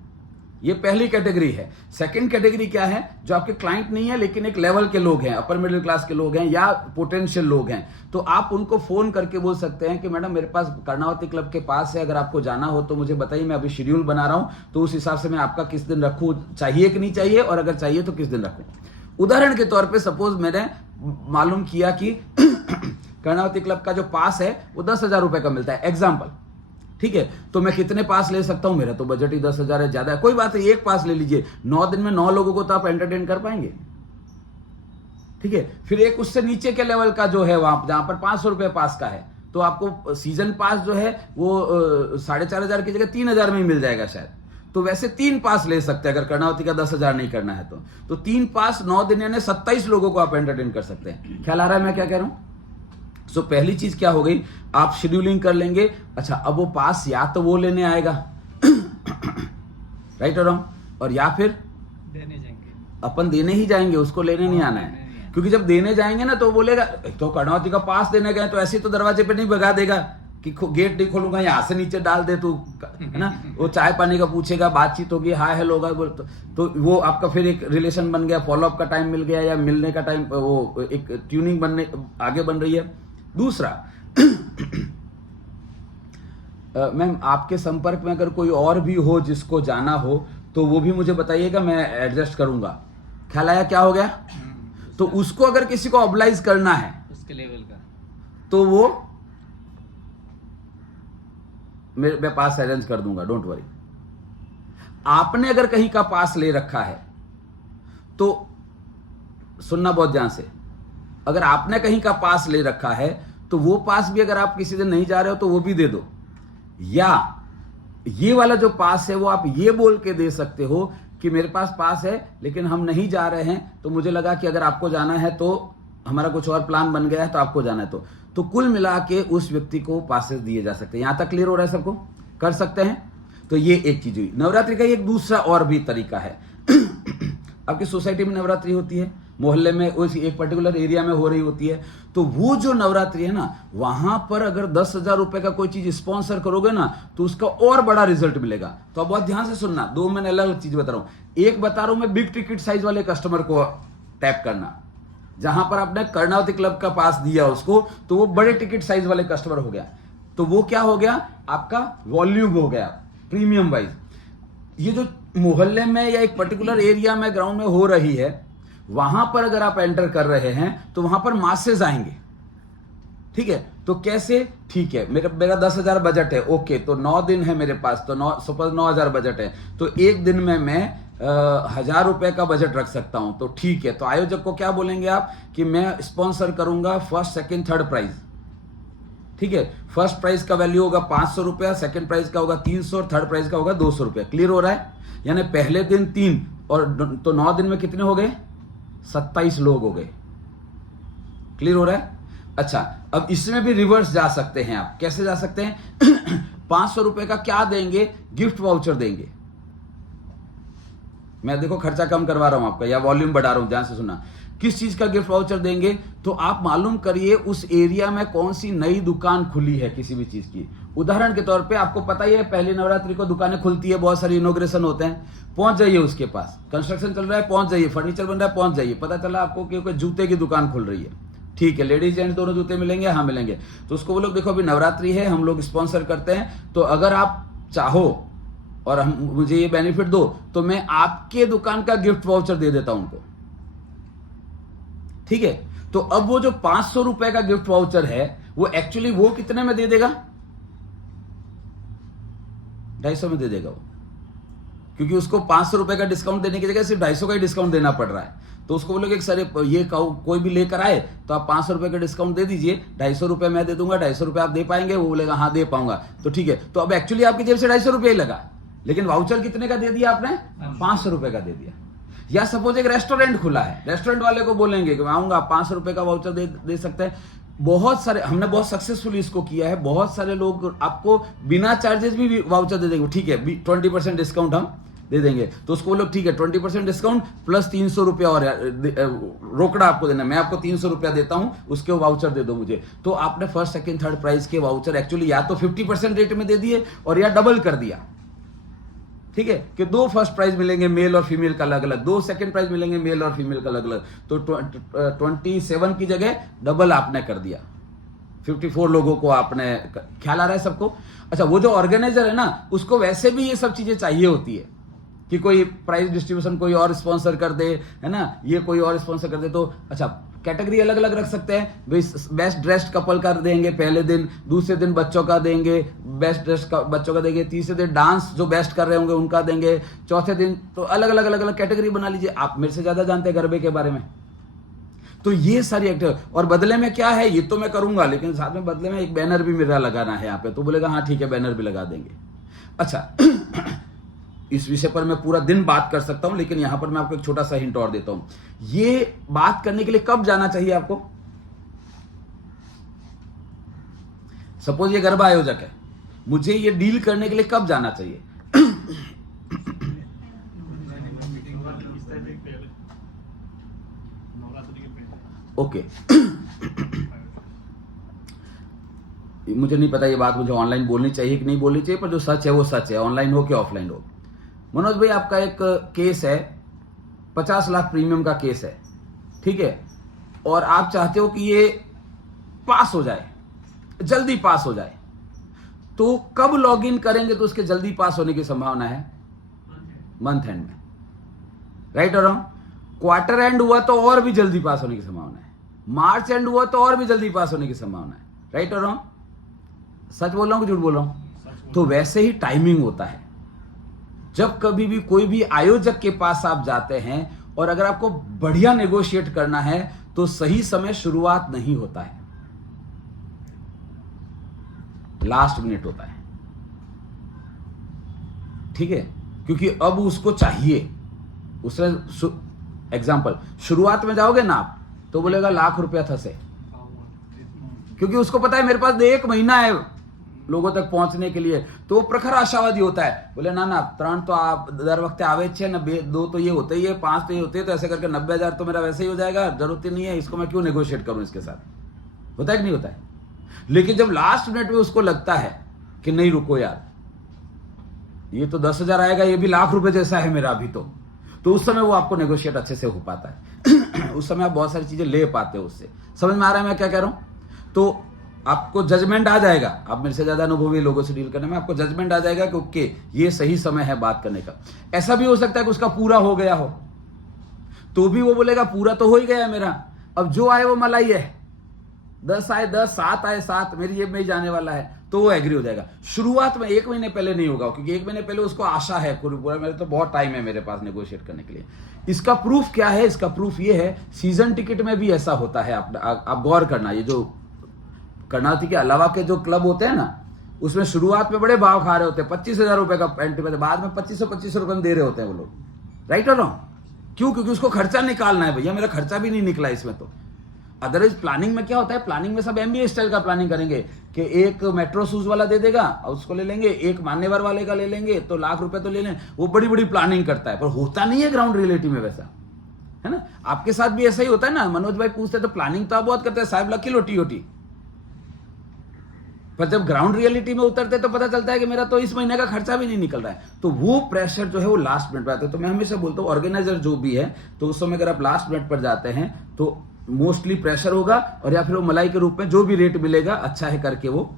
ये पहली कैटेगरी है। सेकंड कैटेगरी क्या है, जो आपके क्लाइंट नहीं है लेकिन एक लेवल के लोग हैं, अपर मिडिल क्लास के लोग हैं या पोटेंशियल लोग हैं, तो आप उनको फोन करके बोल सकते हैं कि मैडम मेरे पास कर्णावती क्लब के पास है, अगर आपको जाना हो तो मुझे बताइए, मैं अभी शेड्यूल बना रहा हूं, तो उस हिसाब से मैं आपका किस दिन रखूं, चाहिए कि नहीं चाहिए, और अगर चाहिए तो किस दिन रखूं। उदाहरण के तौर पर सपोज मैंने मालूम किया कि कर्णावती क्लब का जो पास है वो 10,000 रुपए का मिलता है, एग्जाम्पल, ठीक है। तो मैं कितने पास ले सकता हूं, मेरा तो बजट ही 10,000 है, ज्यादा है, कोई बात नहीं, एक पास ले लीजिए, 9 दिन में 9 लोगों को तो आप एंटरटेन कर पाएंगे, ठीक है। फिर एक उससे नीचे के लेवल का जो है, वहां जहां पर 500 रुपए पास का है, तो आपको सीजन पास जो है वो 4,500 की जगह 3,000 में ही मिल जाएगा शायद। तो वैसे 3 पास ले सकते हैं, अगर कर्णावती का 10,000 नहीं करना है तो 3 पास 9 दिन यानी 27 लोगों को आप एंटरटेन कर सकते हैं। ख्याल आ रहा है मैं क्या कह रहा हूं? सो पहली चीज क्या हो गई, आप शेड्यूलिंग कर लेंगे। अच्छा, अब वो पास या तो वो लेने आएगा राइट और रॉन्ग, और या फिर देने जाएंगे, अपन देने ही जाएंगे, उसको लेने नहीं आना है। क्योंकि जब देने जाएंगे ना तो बोलेगा, तो कर्णावती का पास देने गए तो ऐसे तो दरवाजे पे नहीं भगा देगा कि गेट नहीं खोलूंगा, यहाँ से नीचे डाल दे तू, है ना, वो चाय पानी का पूछेगा, बातचीत होगी, हाय हेलो होगा, तो वो आपका फिर एक रिलेशन बन गया, फॉलोअप का टाइम मिल गया, या मिलने का टाइम, वो एक ट्यूनिंग बनने आगे बन रही है। दूसरा, मैम आपके संपर्क में अगर कोई और भी हो जिसको जाना हो तो वो भी मुझे बताइएगा, मैं एडजस्ट करूंगा। ख्याल आया क्या हो गया? तो उसको अगर किसी को ऑब्लाइज करना है उसके लेवल का, तो वो मैं पास अरेंज कर दूंगा, डोंट वरी। आपने अगर कहीं का पास ले रखा है तो सुनना बहुत ध्यान से, अगर आपने कहीं का पास ले रखा है तो वो पास भी अगर आप किसी दिन नहीं जा रहे हो तो वो भी दे दो, या ये वाला जो पास है वो आप ये बोल के दे सकते हो कि मेरे पास पास है लेकिन हम नहीं जा रहे हैं, तो मुझे लगा कि अगर आपको जाना है तो हमारा कुछ और प्लान बन गया है तो आपको जाना है, तो कुल मिला के उस व्यक्ति को पासेस दिए जा सकते हैं। यहां तक क्लियर हो रहा है? सबको कर सकते हैं? तो ये एक चीज हुई। नवरात्रि का एक दूसरा और भी तरीका है। आपकी सोसाइटी में नवरात्रि होती है, मोहल्ले में उस एक पर्टिकुलर एरिया में हो रही होती है, तो वो जो नवरात्रि है ना, वहां पर अगर 10,000 रुपए का कोई चीज स्पॉन्सर करोगे ना तो उसका और बड़ा रिजल्ट मिलेगा। तो आप बहुत ध्यान से सुनना, दो मैंने अलग अलग चीज बता रहा हूं। एक बता रहा हूं मैं बिग टिकट साइज वाले कस्टमर को टैप करना, जहां पर आपने कर्णावती क्लब का पास दिया उसको, तो वो बड़े टिकट साइज वाले कस्टमर हो गया। तो वो क्या हो गया? आपका वॉल्यूम हो गया प्रीमियम वाइज। ये जो मोहल्ले में या एक पर्टिकुलर एरिया में ग्राउंड में हो रही है, वहां पर अगर आप एंटर कर रहे हैं तो वहां पर मासेस आएंगे। ठीक है, तो कैसे? ठीक है, मेरा 10,000 बजट है, ओके, तो 9 दिन है मेरे पास, तो 9,000 बजट है, तो एक दिन में मैं 1,000 रुपए का बजट रख सकता हूं। तो ठीक है, तो आयोजक को क्या बोलेंगे आप कि मैं स्पॉन्सर करूंगा फर्स्ट सेकंड थर्ड प्राइज। ठीक है, फर्स्ट प्राइज का वैल्यू होगा 500 रुपया, सेकंड प्राइज का होगा 300 और थर्ड प्राइज का होगा 200 रुपया। क्लियर हो रहा है? यानी पहले दिन 3 और तो 9 दिन में कितने हो गए? 27 लोग हो गए। क्लियर हो रहा है? अच्छा, अब इसमें भी रिवर्स जा सकते हैं आप। कैसे जा सकते हैं? 500 रुपए का क्या देंगे? गिफ्ट वाउचर देंगे। मैं देखो खर्चा कम करवा रहा हूं आपका या वॉल्यूम बढ़ा रहा हूं, ध्यान से सुनना। किस चीज का गिफ्ट वाउचर देंगे? तो आप मालूम करिए उस एरिया में कौन सी नई दुकान खुली है किसी भी चीज की। उदाहरण के तौर पे आपको पता ही है पहली नवरात्रि को दुकानें खुलती है, बहुत सारी इनोग्रेशन होते हैं, पहुंच जाइए उसके पास। कंस्ट्रक्शन चल रहा है, पहुंच जाइए। फर्नीचर बन रहा है, पहुंच जाइए। पता चला आपको कि कोई जूते की दुकान खुल रही है, ठीक है, लेडीज जेंट्स दोनों जूते मिलेंगे, हाँ मिलेंगे। तो उसको वो लोग देखो अभी नवरात्रि है, हम लोग स्पॉन्सर करते हैं, तो अगर आप चाहो और मुझे ये बेनिफिट दो तो मैं आपके दुकान का गिफ्ट वाउचर दे देता हूं उनको। ठीक है, तो अब वो जो 500 रुपए का गिफ्ट वाउचर है वो एक्चुअली वो कितने में दे देगा? 250 में दे देगा वो, क्योंकि उसको 500 रुपए का डिस्काउंट देने की जगह सिर्फ 250 का ही डिस्काउंट देना पड़ रहा है। तो उसको बोलोगे एक सर ये कोई भी लेकर आए तो आप 500 रुपए का डिस्काउंट दे दीजिए, 250 रुपए मैं दे दूंगा, 250 रुपए आप दे पाएंगे? वो बोलेगा हाँ दे पाऊंगा। तो ठीक है, तो अब एक्चुअली आपकी जेब से 250 रुपए ही लगा, लेकिन वाउचर कितने का दे दिया आपने? 500 रुपए का दे दिया। या सपोज एक रेस्टोरेंट खुला है, रेस्टोरेंट वाले को बोलेंगे कि मैं आऊंगा, 500 रुपए का वाउचर दे सकते हैं। बहुत सारे, हमने बहुत सक्सेसफुली इसको किया है, बहुत सारे लोग आपको बिना चार्जेस भी वाउचर दे देंगे। ठीक है, 20% डिस्काउंट हम दे देंगे। तो उसको बोलो ठीक है 20% डिस्काउंट प्लस 300 रुपया और रोकड़ा आपको देना, मैं आपको 300 रुपया देता हूं, उसके वाउचर दे दो मुझे। तो आपने फर्स्ट सेकंड थर्ड प्राइस के वाउचर एक्चुअली या तो 50% रेट में दे दिए और या डबल कर दिया। ठीक है, कि 2 फर्स्ट प्राइज मिलेंगे मेल और फीमेल का अलग अलग, 2 सेकंड प्राइज मिलेंगे मेल और फीमेल का अलग अलग। तो 27 की जगह डबल आपने कर दिया, 54 लोगों को आपने। ख्याल आ रहा है सबको? अच्छा, वो जो ऑर्गेनाइजर है ना, उसको वैसे भी ये सब चीजें चाहिए होती है कि कोई प्राइज डिस्ट्रीब्यूशन कोई और स्पॉन्सर कर दे, है ना, ये कोई और स्पॉन्सर कर दे। तो अच्छा, कैटेगरी अलग अलग रख सकते हैं। बेस्ट ड्रेस्ड कपल का देंगे पहले दिन, दूसरे दिन बच्चों का देंगे, बेस्ट ड्रेस बच्चों का देंगे, तीसरे दिन डांस जो बेस्ट कर रहे होंगे उनका देंगे, चौथे दिन तो अलग अलग कैटेगरी बना लीजिए। आप मेरे से ज्यादा जानते हैं गरबे के बारे में। तो ये सारी एक्टिव, और बदले में क्या है, ये तो मैं करूंगा, लेकिन साथ में बदले में एक बैनर भी मेरा लगाना है यहाँ पे। तो बोलेगा हाँ ठीक है, बैनर भी लगा देंगे। अच्छा, इस विषय पर मैं पूरा दिन बात कर सकता हूं, लेकिन यहां पर मैं आपको एक छोटा सा हिंट और देता हूं। ये बात करने के लिए कब जाना चाहिए आपको? सपोज ये गरबा आयोजक है, मुझे ये डील करने के लिए कब जाना चाहिए? ओके, मुझे नहीं पता ये बात मुझे ऑनलाइन बोलनी चाहिए कि नहीं बोलनी चाहिए, पर जो सच है वो सच है, ऑनलाइन हो कि ऑफलाइन हो। मनोज भाई, आपका एक केस है, 50 लाख प्रीमियम का केस है, ठीक है, और आप चाहते हो कि ये पास हो जाए, जल्दी पास हो जाए, तो कब लॉग इन करेंगे तो उसके जल्दी पास होने की संभावना है? मंथ एंड में, राइट और रॉन्ग? क्वार्टर एंड हुआ तो और भी जल्दी पास होने की संभावना है, मार्च एंड हुआ तो और भी जल्दी पास होने की संभावना है, राइट और रॉन्ग? सच बोल रहा हूं कि झूठ बोल रहा हूं? तो वैसे ही टाइमिंग होता है। जब कभी भी कोई भी आयोजक के पास आप जाते हैं और अगर आपको बढ़िया नेगोशिएट करना है तो सही समय शुरुआत नहीं होता है, लास्ट मिनट होता है, ठीक है, क्योंकि अब उसको चाहिए। उसने एग्जाम्पल, शुरुआत में जाओगे ना आप तो बोलेगा लाख रुपया था से, क्योंकि उसको पता है मेरे पास 1 महीना है लोगों तक पहुंचने के लिए, तो वो प्रखर आशावादी होता है। बोले ना ना, 3 तो आप दर वक्त आवे छे, 2 तो ये होते ही है, 5 तो ये होते हैं, तो ऐसे करके 90,000 तो मेरा वैसे ही हो जाएगा, जरूरत ही नहीं है, इसको मैं क्यों नेगोशिएट करूं इसके साथ। होता है कि नहीं होता है? लेकिन जब लास्ट मिनट में उसको लगता है कि नहीं रुको यार, ये तो 10,000 आएगा, ये भी लाख रुपए जैसा है मेरा अभी, तो उस समय वो आपको नेगोशिएट अच्छे से हो पाता है। उस समय आप बहुत सारी चीजें ले पाते हो उससे। समझ में आ रहा है मैं क्या कह रहा हूं? तो आपको जजमेंट आ जाएगा, आप मेरे से ज्यादा अनुभवी लोगों से डील करने में, आपको जजमेंट आ जाएगा कि ओके ये सही समय है बात करने का। ऐसा भी हो सकता है कि उसका पूरा हो गया हो, तो भी वो बोलेगा पूरा तो हो ही गया मेरा, अब जो आए वो मलाई है, 10 आए 10, 7 आए 7, मेरी जेब में ही जाने वाला है, तो वो एग्री हो जाएगा। शुरुआत में 1 महीने पहले नहीं होगा, क्योंकि 1 महीने पहले उसको आशा है, पूरा मेरे तो बहुत टाइम है मेरे पास नेगोशिएट करने के लिए। इसका प्रूफ क्या है? इसका प्रूफ ये है, सीजन टिकट में भी ऐसा होता है। आप गौर करना, ये जो कर्नाटक के अलावा के जो क्लब होते हैं ना, उसमें शुरुआत में बड़े भाव खा रहे होते हैं, 25,000 रुपए का एंट्री में, बाद में 2500 रुपए में दे रहे होते हैं वो लोग, राइट और रॉन्ग? क्यों? क्योंकि उसको खर्चा निकालना है। भैया मेरा खर्चा भी नहीं निकला इसमें तो। अदरवाइज प्लानिंग में क्या होता है, प्लानिंग में सब एमबीए स्टाइल का प्लानिंग करेंगे कि एक मेट्रो शूज वाला दे देगा और उसको ले लेंगे, एक मान्यवर वाले का ले लेंगे तो लाख रुपए तो ले लें। वो बड़ी बड़ी प्लानिंग करता है, पर होता नहीं है ग्राउंड रियलिटी में वैसा, है ना? आपके साथ भी ऐसा ही होता है ना? मनोज भाई पूछते तो प्लानिंग तो आप बहुत करते हैं, साहब लकी लोटी होटी, पर जब ग्राउंड रियलिटी में उतरते तो पता चलता है कि मेरा तो इस महीने का खर्चा भी नहीं निकल रहा है। तो वो प्रेशर जो है वो लास्ट मिनट पर आता है। तो मैं हमेशा बोलता हूँ ऑर्गेनाइजर जो भी है, तो उस समय अगर आप लास्ट मिनट पर जाते हैं तो मोस्टली प्रेशर होगा, और या फिर वो मलाई के रूप में जो भी रेट मिलेगा अच्छा है करके वो,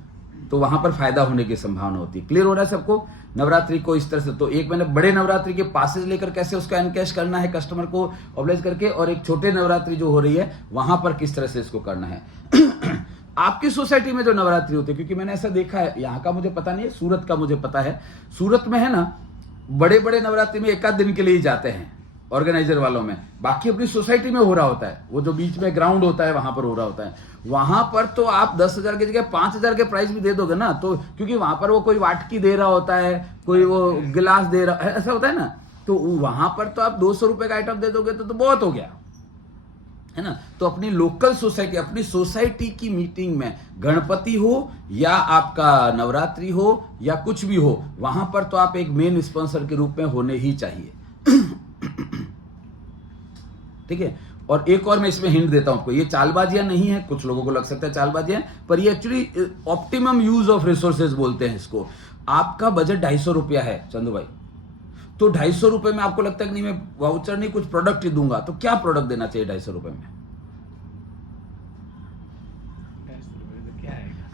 तो वहां पर फायदा होने की संभावना होती है। क्लियर हो रहा है सबको? नवरात्रि को इस तरह से, तो एक मैंने बड़े नवरात्रि के पासेज लेकर कैसे उसका एनकैश करना है कस्टमर को ऑब्लाइज करके, और एक छोटे नवरात्रि जो हो रही है वहां पर किस तरह से इसको करना है। आपकी सोसाइटी में जो नवरात्रि होती है, क्योंकि मैंने ऐसा देखा है, यहाँ का मुझे पता नहीं है, सूरत का मुझे पता है। सूरत में है ना, बड़े बड़े नवरात्रि में 1 दिन के लिए ही जाते हैं ऑर्गेनाइजर वालों में, बाकी अपनी सोसाइटी में हो रहा होता है। वो जो बीच में ग्राउंड होता है वहां पर हो रहा होता है। वहां पर तो आप 10,000 की जगह 5,000 के प्राइस भी दे दोगे ना, तो क्योंकि वहां पर वो कोई वाटकी दे रहा होता है, कोई वो गिलास दे रहा है, ऐसा होता है ना, तो वहां पर तो आप 200 रुपए का आइटम दे दोगे तो बहुत हो गया, है ना? तो अपनी लोकल सोसाइटी, अपनी सोसाइटी की मीटिंग में, गणपति हो या आपका नवरात्रि हो या कुछ भी हो, वहां पर तो आप एक मेन स्पॉन्सर के रूप में होने ही चाहिए। ठीक है? और एक और मैं इसमें हिंट देता हूं आपको, ये चालबाजियां नहीं है, कुछ लोगों को लग सकता है चालबाजियां, पर ये actually optimum use of resources बोलते हैं इसको। आपका बजट 250 रुपया है चंदू भाई, तो 250 रुपए में आपको लगता है कि नहीं मैं वाउचर नहीं कुछ प्रोडक्ट ही दूंगा, तो क्या प्रोडक्ट देना चाहिए 250 रुपए में?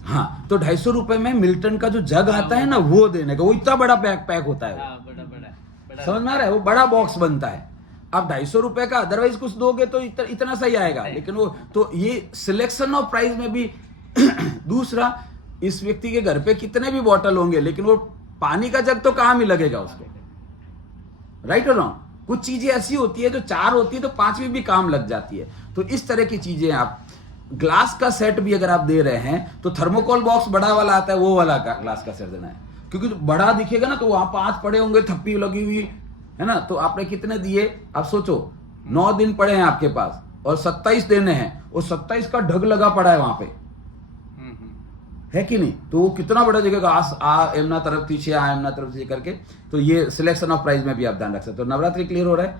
हाँ, तो 250 रुपए में मिल्टन का जो जग आता है ना वो देने का, वो इतना बड़ा पैक होता है, बड़ा समझ में आ रहा है? वो बड़ा बॉक्स बनता है। आप 250 रुपए का अदरवाइज कुछ दोगे तो इतना सही आएगा, लेकिन वो तो ये सिलेक्शन ऑफ प्राइस में भी दूसरा, इस व्यक्ति के घर पे कितने भी बॉटल होंगे लेकिन वो पानी का जग तो काम ही लगेगा उसको, राइट और रॉन्ग? कुछ चीजें ऐसी होती है जो 4 होती है तो 5वीं भी काम लग जाती है। तो इस तरह की चीजें, आप ग्लास का सेट भी अगर आप दे रहे हैं तो थर्मोकोल बॉक्स बड़ा वाला आता है, वो वाला ग्लास का सेट देना है, क्योंकि बड़ा दिखेगा ना तो वहां 5 पड़े होंगे, थप्पी लगी हुई है ना, तो आपने कितने दिए? आप सोचो 9 दिन पड़े हैं आपके पास और 27 देने हैं, और 27 का ढग लगा पड़ा है वहां पे, है कि नहीं? तो वो कितना बड़ा जगह आ एमना तरफ पीछे, आ एमना तरफ पीछे करके, तो ये सिलेक्शन ऑफ प्राइस में भी आप ध्यान रख सकते हो। नवरात्रि क्लियर हो रहा है?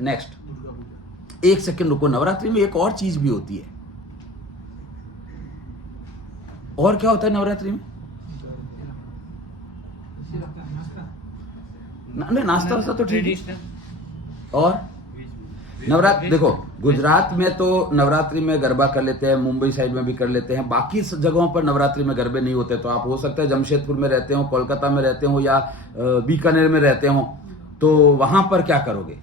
नेक्स्ट, 1 सेकंड रुको। नवरात्रि में एक और चीज भी होती है, और क्या होता है नवरात्रि में? नहीं, नाश्ता वास्ता तो ठीक है। ट्रेडिशनल और नवरात्रि देखो, गुजरात में तो नवरात्रि में गरबा कर लेते हैं, मुंबई साइड में भी कर लेते हैं, बाकी जगहों पर नवरात्रि में गरबे नहीं होते। तो आप हो सकता है जमशेदपुर में रहते हो, कोलकाता में रहते हो, या बीकानेर में रहते हो, तो वहां पर क्या करोगे?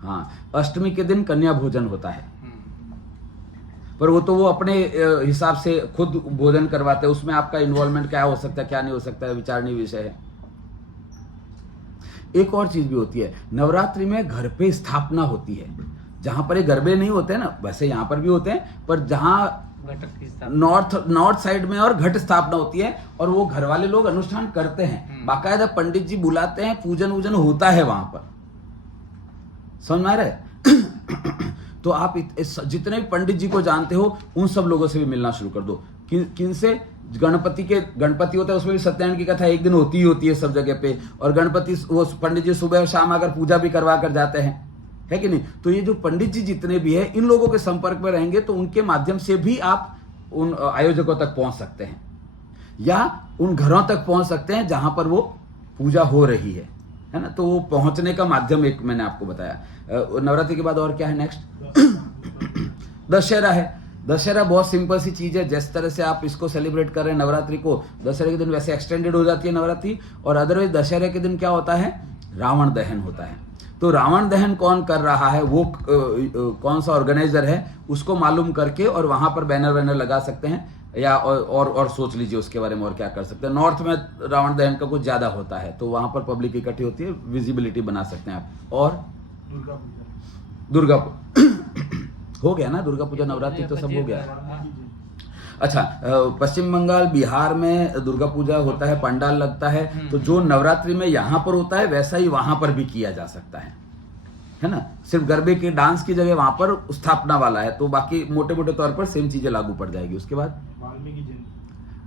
हाँ, अष्टमी के दिन कन्या भोजन होता है, पर वो तो वो अपने हिसाब से खुद भोजन करवाते हैं। उसमें आपका इन्वॉल्वमेंट क्या हो सकता है, क्या नहीं हो सकता है, विचारणीय विषय है। एक और चीज भी होती है, नवरात्रि में घर पे स्थापना होती है। जहां पर ये गरबे नहीं होते हैं ना, वैसे यहां पर भी होते हैं, पर जहां नॉर्थ साइड में और घट स्थापना होती है, और वो घर वाले लोग अनुष्ठान करते हैं, बाकायदा पंडित जी बुलाते हैं, पूजन वूजन होता है वहां पर। समझ में आ रहा है? तो आप जितने भी पंडित जी को जानते हो, उन सब लोगों से भी मिलना शुरू कर दो। किन से? गणपति होता है, उसमें भी सत्यनारायण की कथा एक दिन होती ही होती है सब जगह पे, और गणपति वो पंडित जी सुबह और शाम आकर पूजा भी करवा कर जाते हैं, है कि नहीं? तो ये जो पंडित जी जितने भी है, इन लोगों के संपर्क में रहेंगे तो उनके माध्यम से भी आप उन आयोजकों तक पहुंच सकते हैं, या उन घरों तक पहुंच सकते हैं जहां पर वो पूजा हो रही है ना? तो वो पहुंचने का माध्यम एक मैंने आपको बताया। नवरात्रि के बाद और क्या है नेक्स्ट? दशहरा है। दशहरा बहुत सिंपल सी चीज है, जिस तरह से आप इसको सेलिब्रेट कर रहे हैं नवरात्रि को, दशहरे के दिन वैसे एक्सटेंडेड हो जाती है नवरात्रि। और अदरवाइज दशहरे के दिन क्या होता है? रावण दहन होता है। तो रावण दहन कौन कर रहा है, वो कौन सा ऑर्गेनाइजर है, उसको मालूम करके और वहां पर बैनर वैनर लगा सकते हैं, या और सोच लीजिए उसके बारे में और क्या कर सकते हैं। नॉर्थ में रावण दहन का कुछ ज्यादा होता है, तो वहां पर पब्लिक इकट्ठी होती है, विजिबिलिटी बना सकते हैं आप। और दुर्गा हो गया ना, दुर्गा पूजा नवरात्रि तो सब हो गया। अच्छा, पश्चिम बंगाल बिहार में दुर्गा पूजा होता है, पंडाल लगता है, तो जो नवरात्रि में यहाँ पर होता है वैसा ही वहां पर भी किया जा सकता है ना? सिर्फ गरबे के डांस की जगह वहां पर स्थापना वाला है, तो बाकी मोटे मोटे तौर पर सेम चीजें लागू पड़ जाएगी। उसके बाद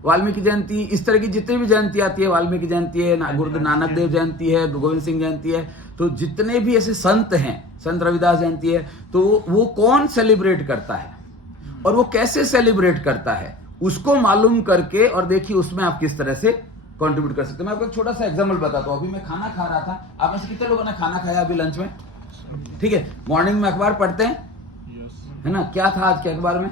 वाल्मीकि जयंती, इस तरह की जितनी भी जयंती आती है, वाल्मीकि जयंती है, गुरु नानक देव जयंती है, गोविंद सिंह जयंती है, तो जितने भी ऐसे संत हैं, संत रविदास जयंती है, तो वो कौन सेलिब्रेट करता है और वो कैसे सेलिब्रेट करता है, उसको मालूम करके, और देखिए उसमें आप किस तरह से कंट्रीब्यूट कर सकते हैं। मैं आपको एक छोटा सा एग्जांपल बताता हूँ। अभी मैं खाना खा रहा था, आप में से कितने लोगों ने खाना खाया अभी लंच में? ठीक है, मॉर्निंग में अखबार पढ़ते हैं, है ना? क्या था आज के अखबार में?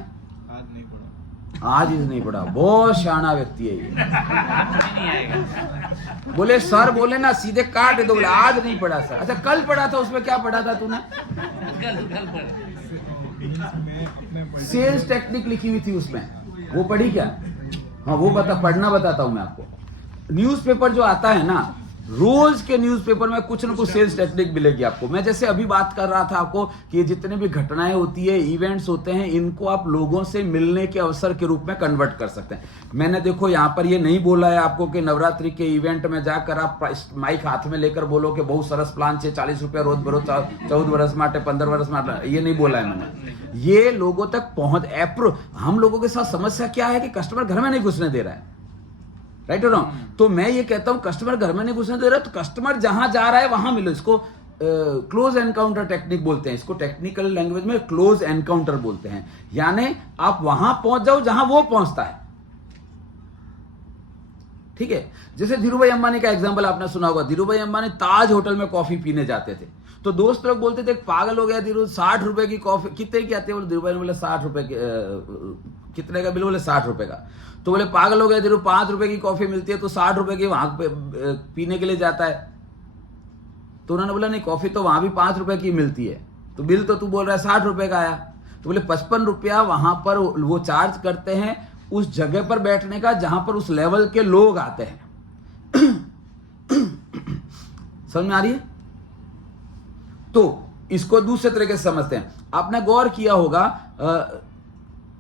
आज नहीं पढ़ा। बहुत शाना व्यक्ति है ये। नहीं आएगा। बोले सर, बोले ना सीधे काट दो, बोले आज नहीं पढ़ा सर। अच्छा, कल पढ़ा था, उसमें क्या पढ़ा था तूने? सेल्स टेक्निक लिखी हुई थी उसमें, वो पढ़ी क्या? हाँ, वो पढ़ना बताता हूं मैं आपको। न्यूज़पेपर जो आता है ना, रोज के न्यूज़पेपर में कुछ न कुछ सेल्स टेक्निक मिलेगी आपको। मैं जैसे अभी बात कर रहा था आपको कि ये जितने भी घटनाएं होती है, इवेंट्स होते हैं, इनको आप लोगों से मिलने के अवसर के रूप में कन्वर्ट कर सकते हैं। मैंने देखो यहाँ पर ये नहीं बोला है आपको कि नवरात्रि के इवेंट में जाकर आप माइक हाथ में लेकर बोलो कि बहुत सरस प्लान है, 40 रुपया रोज भरो, 14 वर्ष माटे, 15 वर्ष माटे, ये नहीं बोला है मैंने। ये लोगों तक पहुंच, हम लोगों के साथ समस्या क्या है कि कस्टमर घर में नहीं घुसने दे रहा है, राइट और रॉन्ग? तो मैं ये कहता हूं कस्टमर घर में नहीं घुसने दे रहा, तो कस्टमर जहां जा रहा है वहां मिलो। इसको क्लोज एनकाउंटर टेक्निक बोलते हैं, इसको टेक्निकल लैंग्वेज में क्लोज एनकाउंटर बोलते हैं। यानी आप वहां पहुंच जाओ जहां वो पहुंचता है, ठीक है? जैसे धीरूभाई अंबानी का एग्जांपल आपने सुना होगा। धीरूभाई अंबानी ताज होटल में कॉफी पीने जाते थे, तो दोस्त लोग बोलते थे पागल हो गया धीरू, 60 रुपए की कॉफी कितने की आती है? बोले धीरूभाई ने बोले 60 रुपए की। कितने का बिल? बोले 60 रुपए का। तो बोले पागल हो गया धीरू, 5 रुपए की कॉफी मिलती है तो 60 रुपए की वहां पे पीने के लिए जाता है। तो उन्होंने बोला नहीं, कॉफी तो वहां भी 5 रुपए की मिलती है, तो बिल तो तू बोल रहा है 60 रुपए का आया। तो बोले 55 रुपया वहां पर वो चार्ज करते हैं उस जगह पर बैठने का जहां पर उस लेवल के लोग आते हैं। समझ में आ रही है? तो इसको दूसरे तरीके से समझते हैं। आपने गौर किया होगा,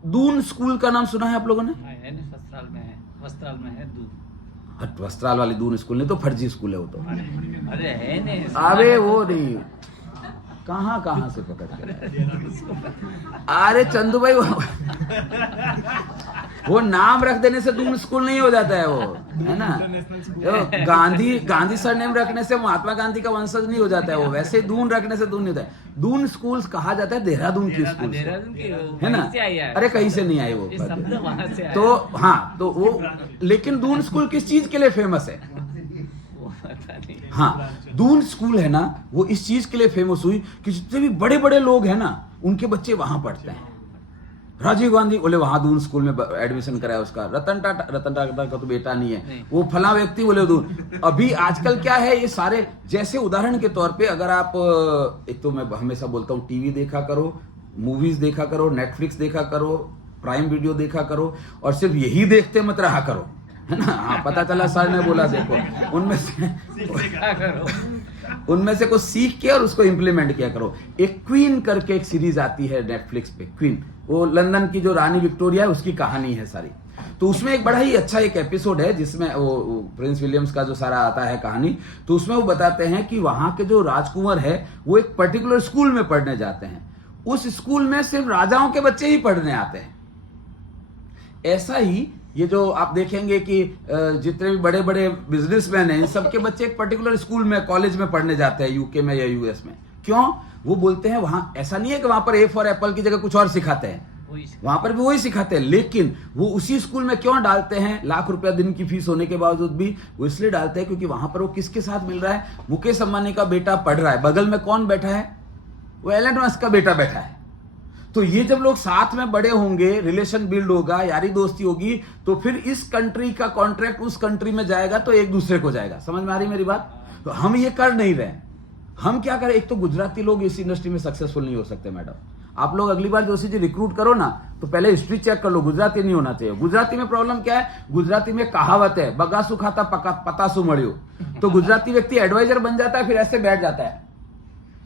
दून स्कूल का नाम सुना है आप लोगों ने? वस्त्राल में है दून। हट, वस्त्राल वाली दून स्कूल नहीं, तो फर्जी स्कूल है वो तो। अरे है नहीं, अरे वो नहीं, कहां से पकड़ के? अरे चंदू भाई, वो नाम रख देने से दून स्कूल नहीं हो जाता है वो, है ना। जो गांधी सरनेम रखने से महात्मा गांधी का वंशज नहीं हो जाता है वो, वैसे दून रखने से दून नहीं होता है। दून स्कूल कहा जाता है देहरादून की स्कूल, देहरादून की है ना। अरे कहीं से नहीं आई वो, ये शब्द वहां से आया। तो हाँ, तो वो, लेकिन दून स्कूल किस चीज के लिए फेमस है? वो पता नहीं। हाँ, दून स्कूल है ना, वो इस चीज के लिए फेमस हुई कि जितने भी बड़े बड़े लोग हैं ना, उनके बच्चे वहां पढ़ते हैं। राजीव गांधी बोले वहां दून स्कूल में एडमिशन कराया उसका। रतन टाटा का तो बेटा नहीं है, वो फला व्यक्ति बोले दून। अभी आजकल क्या है, ये सारे, जैसे उदाहरण के तौर पे अगर आप, एक तो मैं हमेशा बोलता हूँ टीवी देखा करो, मूवीज देखा करो, नेटफ्लिक्स देखा करो, प्राइम वीडियो देखा करो, और सिर्फ यही देखते मत रहा करो, है ना। हाँ, पता चला सर ने बोला देखो, उनमें से कुछ सीख के और उसको इंप्लीमेंट किया करो। एक क्वीन करके एक सीरीज आती है नेटफ्लिक्स पे, क्वीन, वो लंदन की जो रानी विक्टोरिया है उसकी कहानी है सारी। तो उसमें एक बड़ा ही अच्छा एक एपिसोड है जिसमें वो प्रिंस विलियम्स का जो सारा आता है कहानी, तो उसमें वो बताते हैं कि वहां के जो राजकुंवर है वो एक पर्टिकुलर स्कूल में पढ़ने जाते हैं। उस स्कूल में सिर्फ राजाओं के बच्चे ही पढ़ने आते हैं। ऐसा ही ये जो आप देखेंगे कि जितने भी बड़े बड़े बिजनेसमैन हैं, इन सबके बच्चे एक पर्टिकुलर स्कूल में, कॉलेज में पढ़ने जाते हैं, यूके में या यूएस में। क्यों? वो बोलते हैं वहां ऐसा नहीं है कि वहां पर ए फॉर एप्पल की जगह कुछ और सिखाते हैं, वहां पर भी वही सिखाते हैं, लेकिन वो उसी स्कूल में क्यों डालते हैं? लाख रुपया दिन की फीस होने के बावजूद भी वो इसलिए डालते हैं क्योंकि वहां पर वो किसके साथ मिल रहा है? मुकेश अंबानी का बेटा पढ़ रहा है, बगल में कौन बैठा है? वो एलन मस्क का बेटा बैठा है। तो ये जब लोग साथ में बड़े होंगे, रिलेशन बिल्ड होगा, यारी दोस्ती होगी, तो फिर इस कंट्री का कॉन्ट्रैक्ट उस कंट्री में जाएगा तो एक दूसरे को जाएगा। समझ में आ रही मेरी बात? तो हम ये कर नहीं रहे। हम क्या करें? एक तो गुजराती लोग इस इंडस्ट्री में सक्सेसफुल नहीं हो सकते मैडम। आप लोग अगली बार जोशी जी रिक्रूट करो ना, तो पहले हिस्ट्री चेक कर लो, गुजराती नहीं होना चाहिए। गुजराती में प्रॉब्लम क्या है? गुजराती में कहावत है, बगासु खाता पतासु मड़ियो। तो गुजराती व्यक्ति एडवाइजर बन जाता है, फिर ऐसे बैठ जाता है,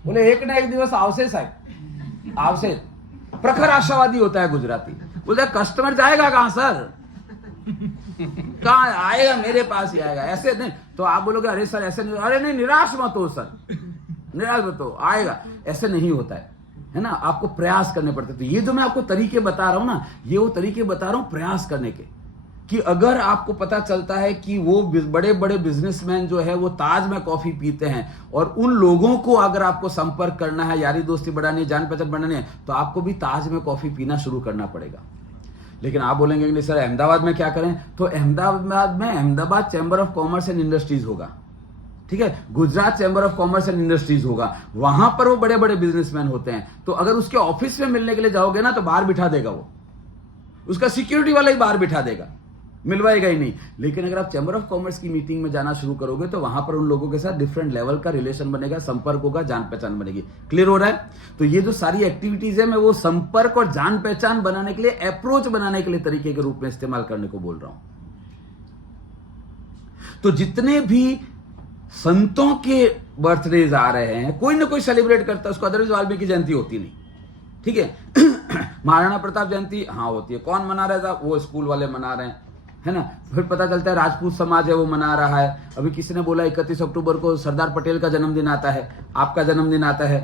बोले एक ना एक दिवस आवशे साहब, आवशे। प्रखर आशावादी होता है गुजराती, बोलते कस्टमर जाएगा कहां सर, कहां आएगा, मेरे पास ही आएगा। ऐसे नहीं तो आप बोलोगे अरे सर ऐसे नहीं, अरे नहीं निराश मत हो सर, निराश मत हो, आएगा। ऐसे नहीं होता है ना। आपको प्रयास करने पड़ते। तो ये जो मैं आपको तरीके बता रहा हूं ना, ये वो तरीके बता रहा हूं प्रयास करने के, कि अगर आपको पता चलता है कि वो बड़े बड़े बिजनेसमैन जो है वो ताज में कॉफी पीते हैं, और उन लोगों को अगर आपको संपर्क करना है, यारी दोस्ती बढ़ानी है, जान पहचान बढ़ानी है, तो आपको भी ताज में कॉफी पीना शुरू करना पड़ेगा। लेकिन आप बोलेंगे नहीं सर अहमदाबाद में क्या करें? तो अहमदाबाद में Ahmedabad chamber of commerce and industries होगा, ठीक है, Gujarat chamber of commerce and industries होगा, वहां पर वो बड़े बड़े बिजनेसमैन होते हैं। तो अगर उसके ऑफिस में मिलने के लिए जाओगे ना, तो बाहर बिठा देगा वो, उसका सिक्योरिटी वाला ही बाहर बिठा देगा, मिलवाएगा ही नहीं। लेकिन अगर आप चैम्बर ऑफ कॉमर्स की मीटिंग में जाना शुरू करोगे, तो वहां पर उन लोगों के साथ डिफरेंट लेवल का रिलेशन बनेगा, संपर्क होगा, जान पहचान बनेगी। क्लियर हो रहा है? तो ये जो सारी एक्टिविटीज है, मैं वो संपर्क और जान पहचान बनाने के लिए, अप्रोच बनाने के लिए तरीके के रूप में इस्तेमाल करने को बोल रहा हूं। तो जितने भी संतों के बर्थडेज आ रहे हैं, कोई ना कोई सेलिब्रेट करता है उसको, अदरवाइज वाल्मीकि जयंती होती नहीं, ठीक है। महाराणा प्रताप जयंती हाँ होती है, कौन मना रहा था? वो स्कूल वाले मना रहे हैं, है ना। फिर पता चलता है राजपूत समाज है वो मना रहा है। अभी किसी ने बोला 31 अक्टूबर को सरदार पटेल का जन्मदिन आता है, आपका जन्मदिन आता है।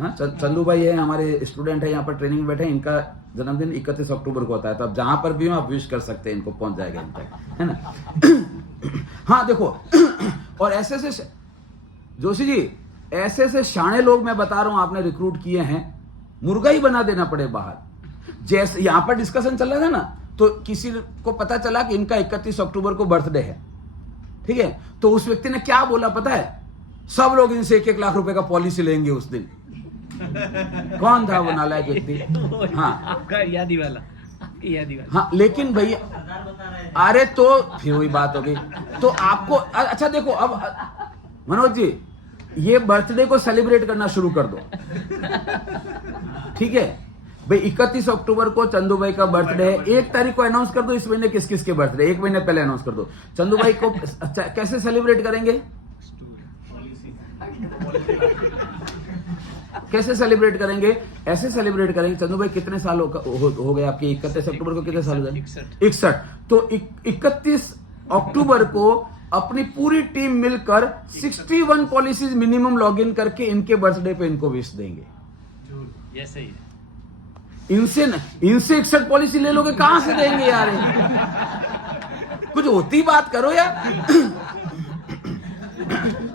हाँ, चंदू भाई है, हमारे स्टूडेंट है, यहाँ पर ट्रेनिंग में बैठे हैं, इनका जन्मदिन 31 अक्टूबर को होता है। तो आप जहां पर भी हो आप विश कर सकते हैं, इनको पहुंच जाएगा इन तक, है ना। हाँ देखो, और ऐसे से जोशी जी, ऐसे से शाणे लोग मैं बता रहा हूं आपने रिक्रूट किए हैं, मुर्गा ही बना देना पड़े बाहर। जैसे यहां पर डिस्कशन चल रहा था ना, तो किसी को पता चला कि इनका 31 अक्टूबर को बर्थडे है, ठीक है, तो उस व्यक्ति ने क्या बोला पता है? सब लोग इनसे 1-1 लाख रुपए का पॉलिसी लेंगे उस दिन। कौन था वो नालायक व्यक्ति? हाँ, आपका यादी वाला। हाँ, लेकिन भैया, अरे तो फिर वही बात हो गई। तो आपको अच्छा देखो, अब मनोज जी, ये बर्थडे को सेलिब्रेट करना शुरू कर दो, ठीक है भाई। 31 अक्टूबर को चंदू भाई का बर्थडे है, 1 तारीख को अनाउंस कर दो इस महीने किस किस के बर्थडे, 1 महीने पहले अनाउंस कर दो। चंदू भाई को कैसे सेलिब्रेट करेंगे? कैसे सेलिब्रेट करेंगे? ऐसे सेलिब्रेट करेंगे। चंदू भाई कितने साल हो गए आपके? 31 अक्टूबर को कितने साल हो गए? 61। तो 31 अक्टूबर को अपनी पूरी टीम मिलकर 61 पॉलिसीज मिनिमम लॉगिन करके इनके बर्थडे पे इनको विश देंगे। ये सही है। इनसे 61 पॉलिसी ले लोगे, कहां से देंगे यार? कुछ होती बात करो यार।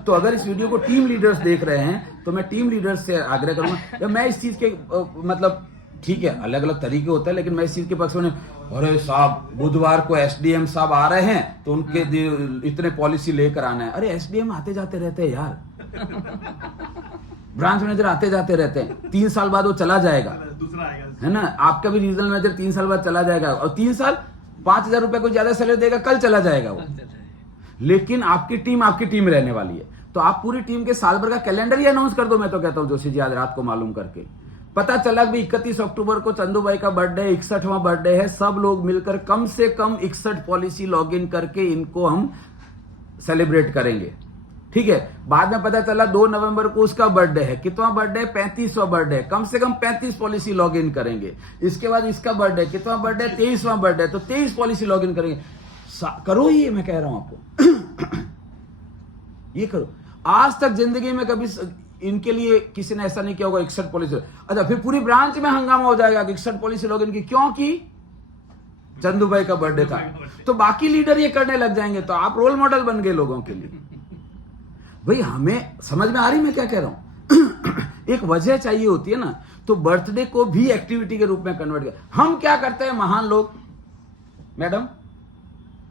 तो अगर इस वीडियो को टीम लीडर्स देख रहे हैं तो मैं टीम लीडर्स से आग्रह करूंगा, मैं इस चीज के मतलब ठीक है अलग अलग तरीके होते हैं, लेकिन मैं इस चीज के पक्ष में, अरे साहब बुधवार को एसडीएम साहब आ रहे हैं तो उनके इतने पॉलिसी लेकर आना है। अरे एसडीएम आते जाते रहते हैं यार, ब्रांच मैनेजर आते जाते रहते हैं, 3 साल बाद वो चला जाएगा, दूसरा आएगा, है ना? आपका भी रीजनल मैनेजर 3 साल बाद चला जाएगा, और 3 साल 5,000 रुपए को ज्यादा सैलरी देगा, कल चला जाएगा वो। लेकिन आपकी टीम रहने वाली है, तो आप पूरी टीम के साल भर का कैलेंडर ही अनाउंस कर दो। मैं तो कहता हूं जोशी जी आज रात को मालूम करके, पता चला कि 31 अक्टूबर को चंदू भाई का बर्थडे, 61वां बर्थडे है, सब लोग मिलकर कम से कम 61 पॉलिसी लॉग इन करके इनको हम सेलिब्रेट करेंगे, ठीक है? बाद में पता चला 2 नवंबर को उसका बर्थडे है, कितना बर्थडे है? 35वां बर्थडे है, कम से कम 35 पॉलिसी लॉग इन करेंगे। इसके बाद इसका बर्थडे, कितना बर्थडे? 23वां बर्थडे, तो 23 पॉलिसी लॉग इन करेंगे। करो ये, मैं कह रहा हूं आपको, ये करो। आज तक जिंदगी में कभी इनके लिए किसी ने ऐसा नहीं किया होगा 61 पॉलिसी। अच्छा, फिर पूरी ब्रांच में हंगामा हो जाएगा कि 61 पॉलिसी लॉग इन की, क्यों की? चंदू भाई का बर्थडे था, तो बाकी लीडर ये करने लग जाएंगे, तो आप रोल मॉडल बन गए लोगों के लिए। भाई हमें समझ में आ रही मैं क्या कह रहा हूं? एक वजह चाहिए होती है ना, तो बर्थडे को भी एक्टिविटी के रूप में कन्वर्ट कर। हम क्या करते हैं महान लोग, मैडम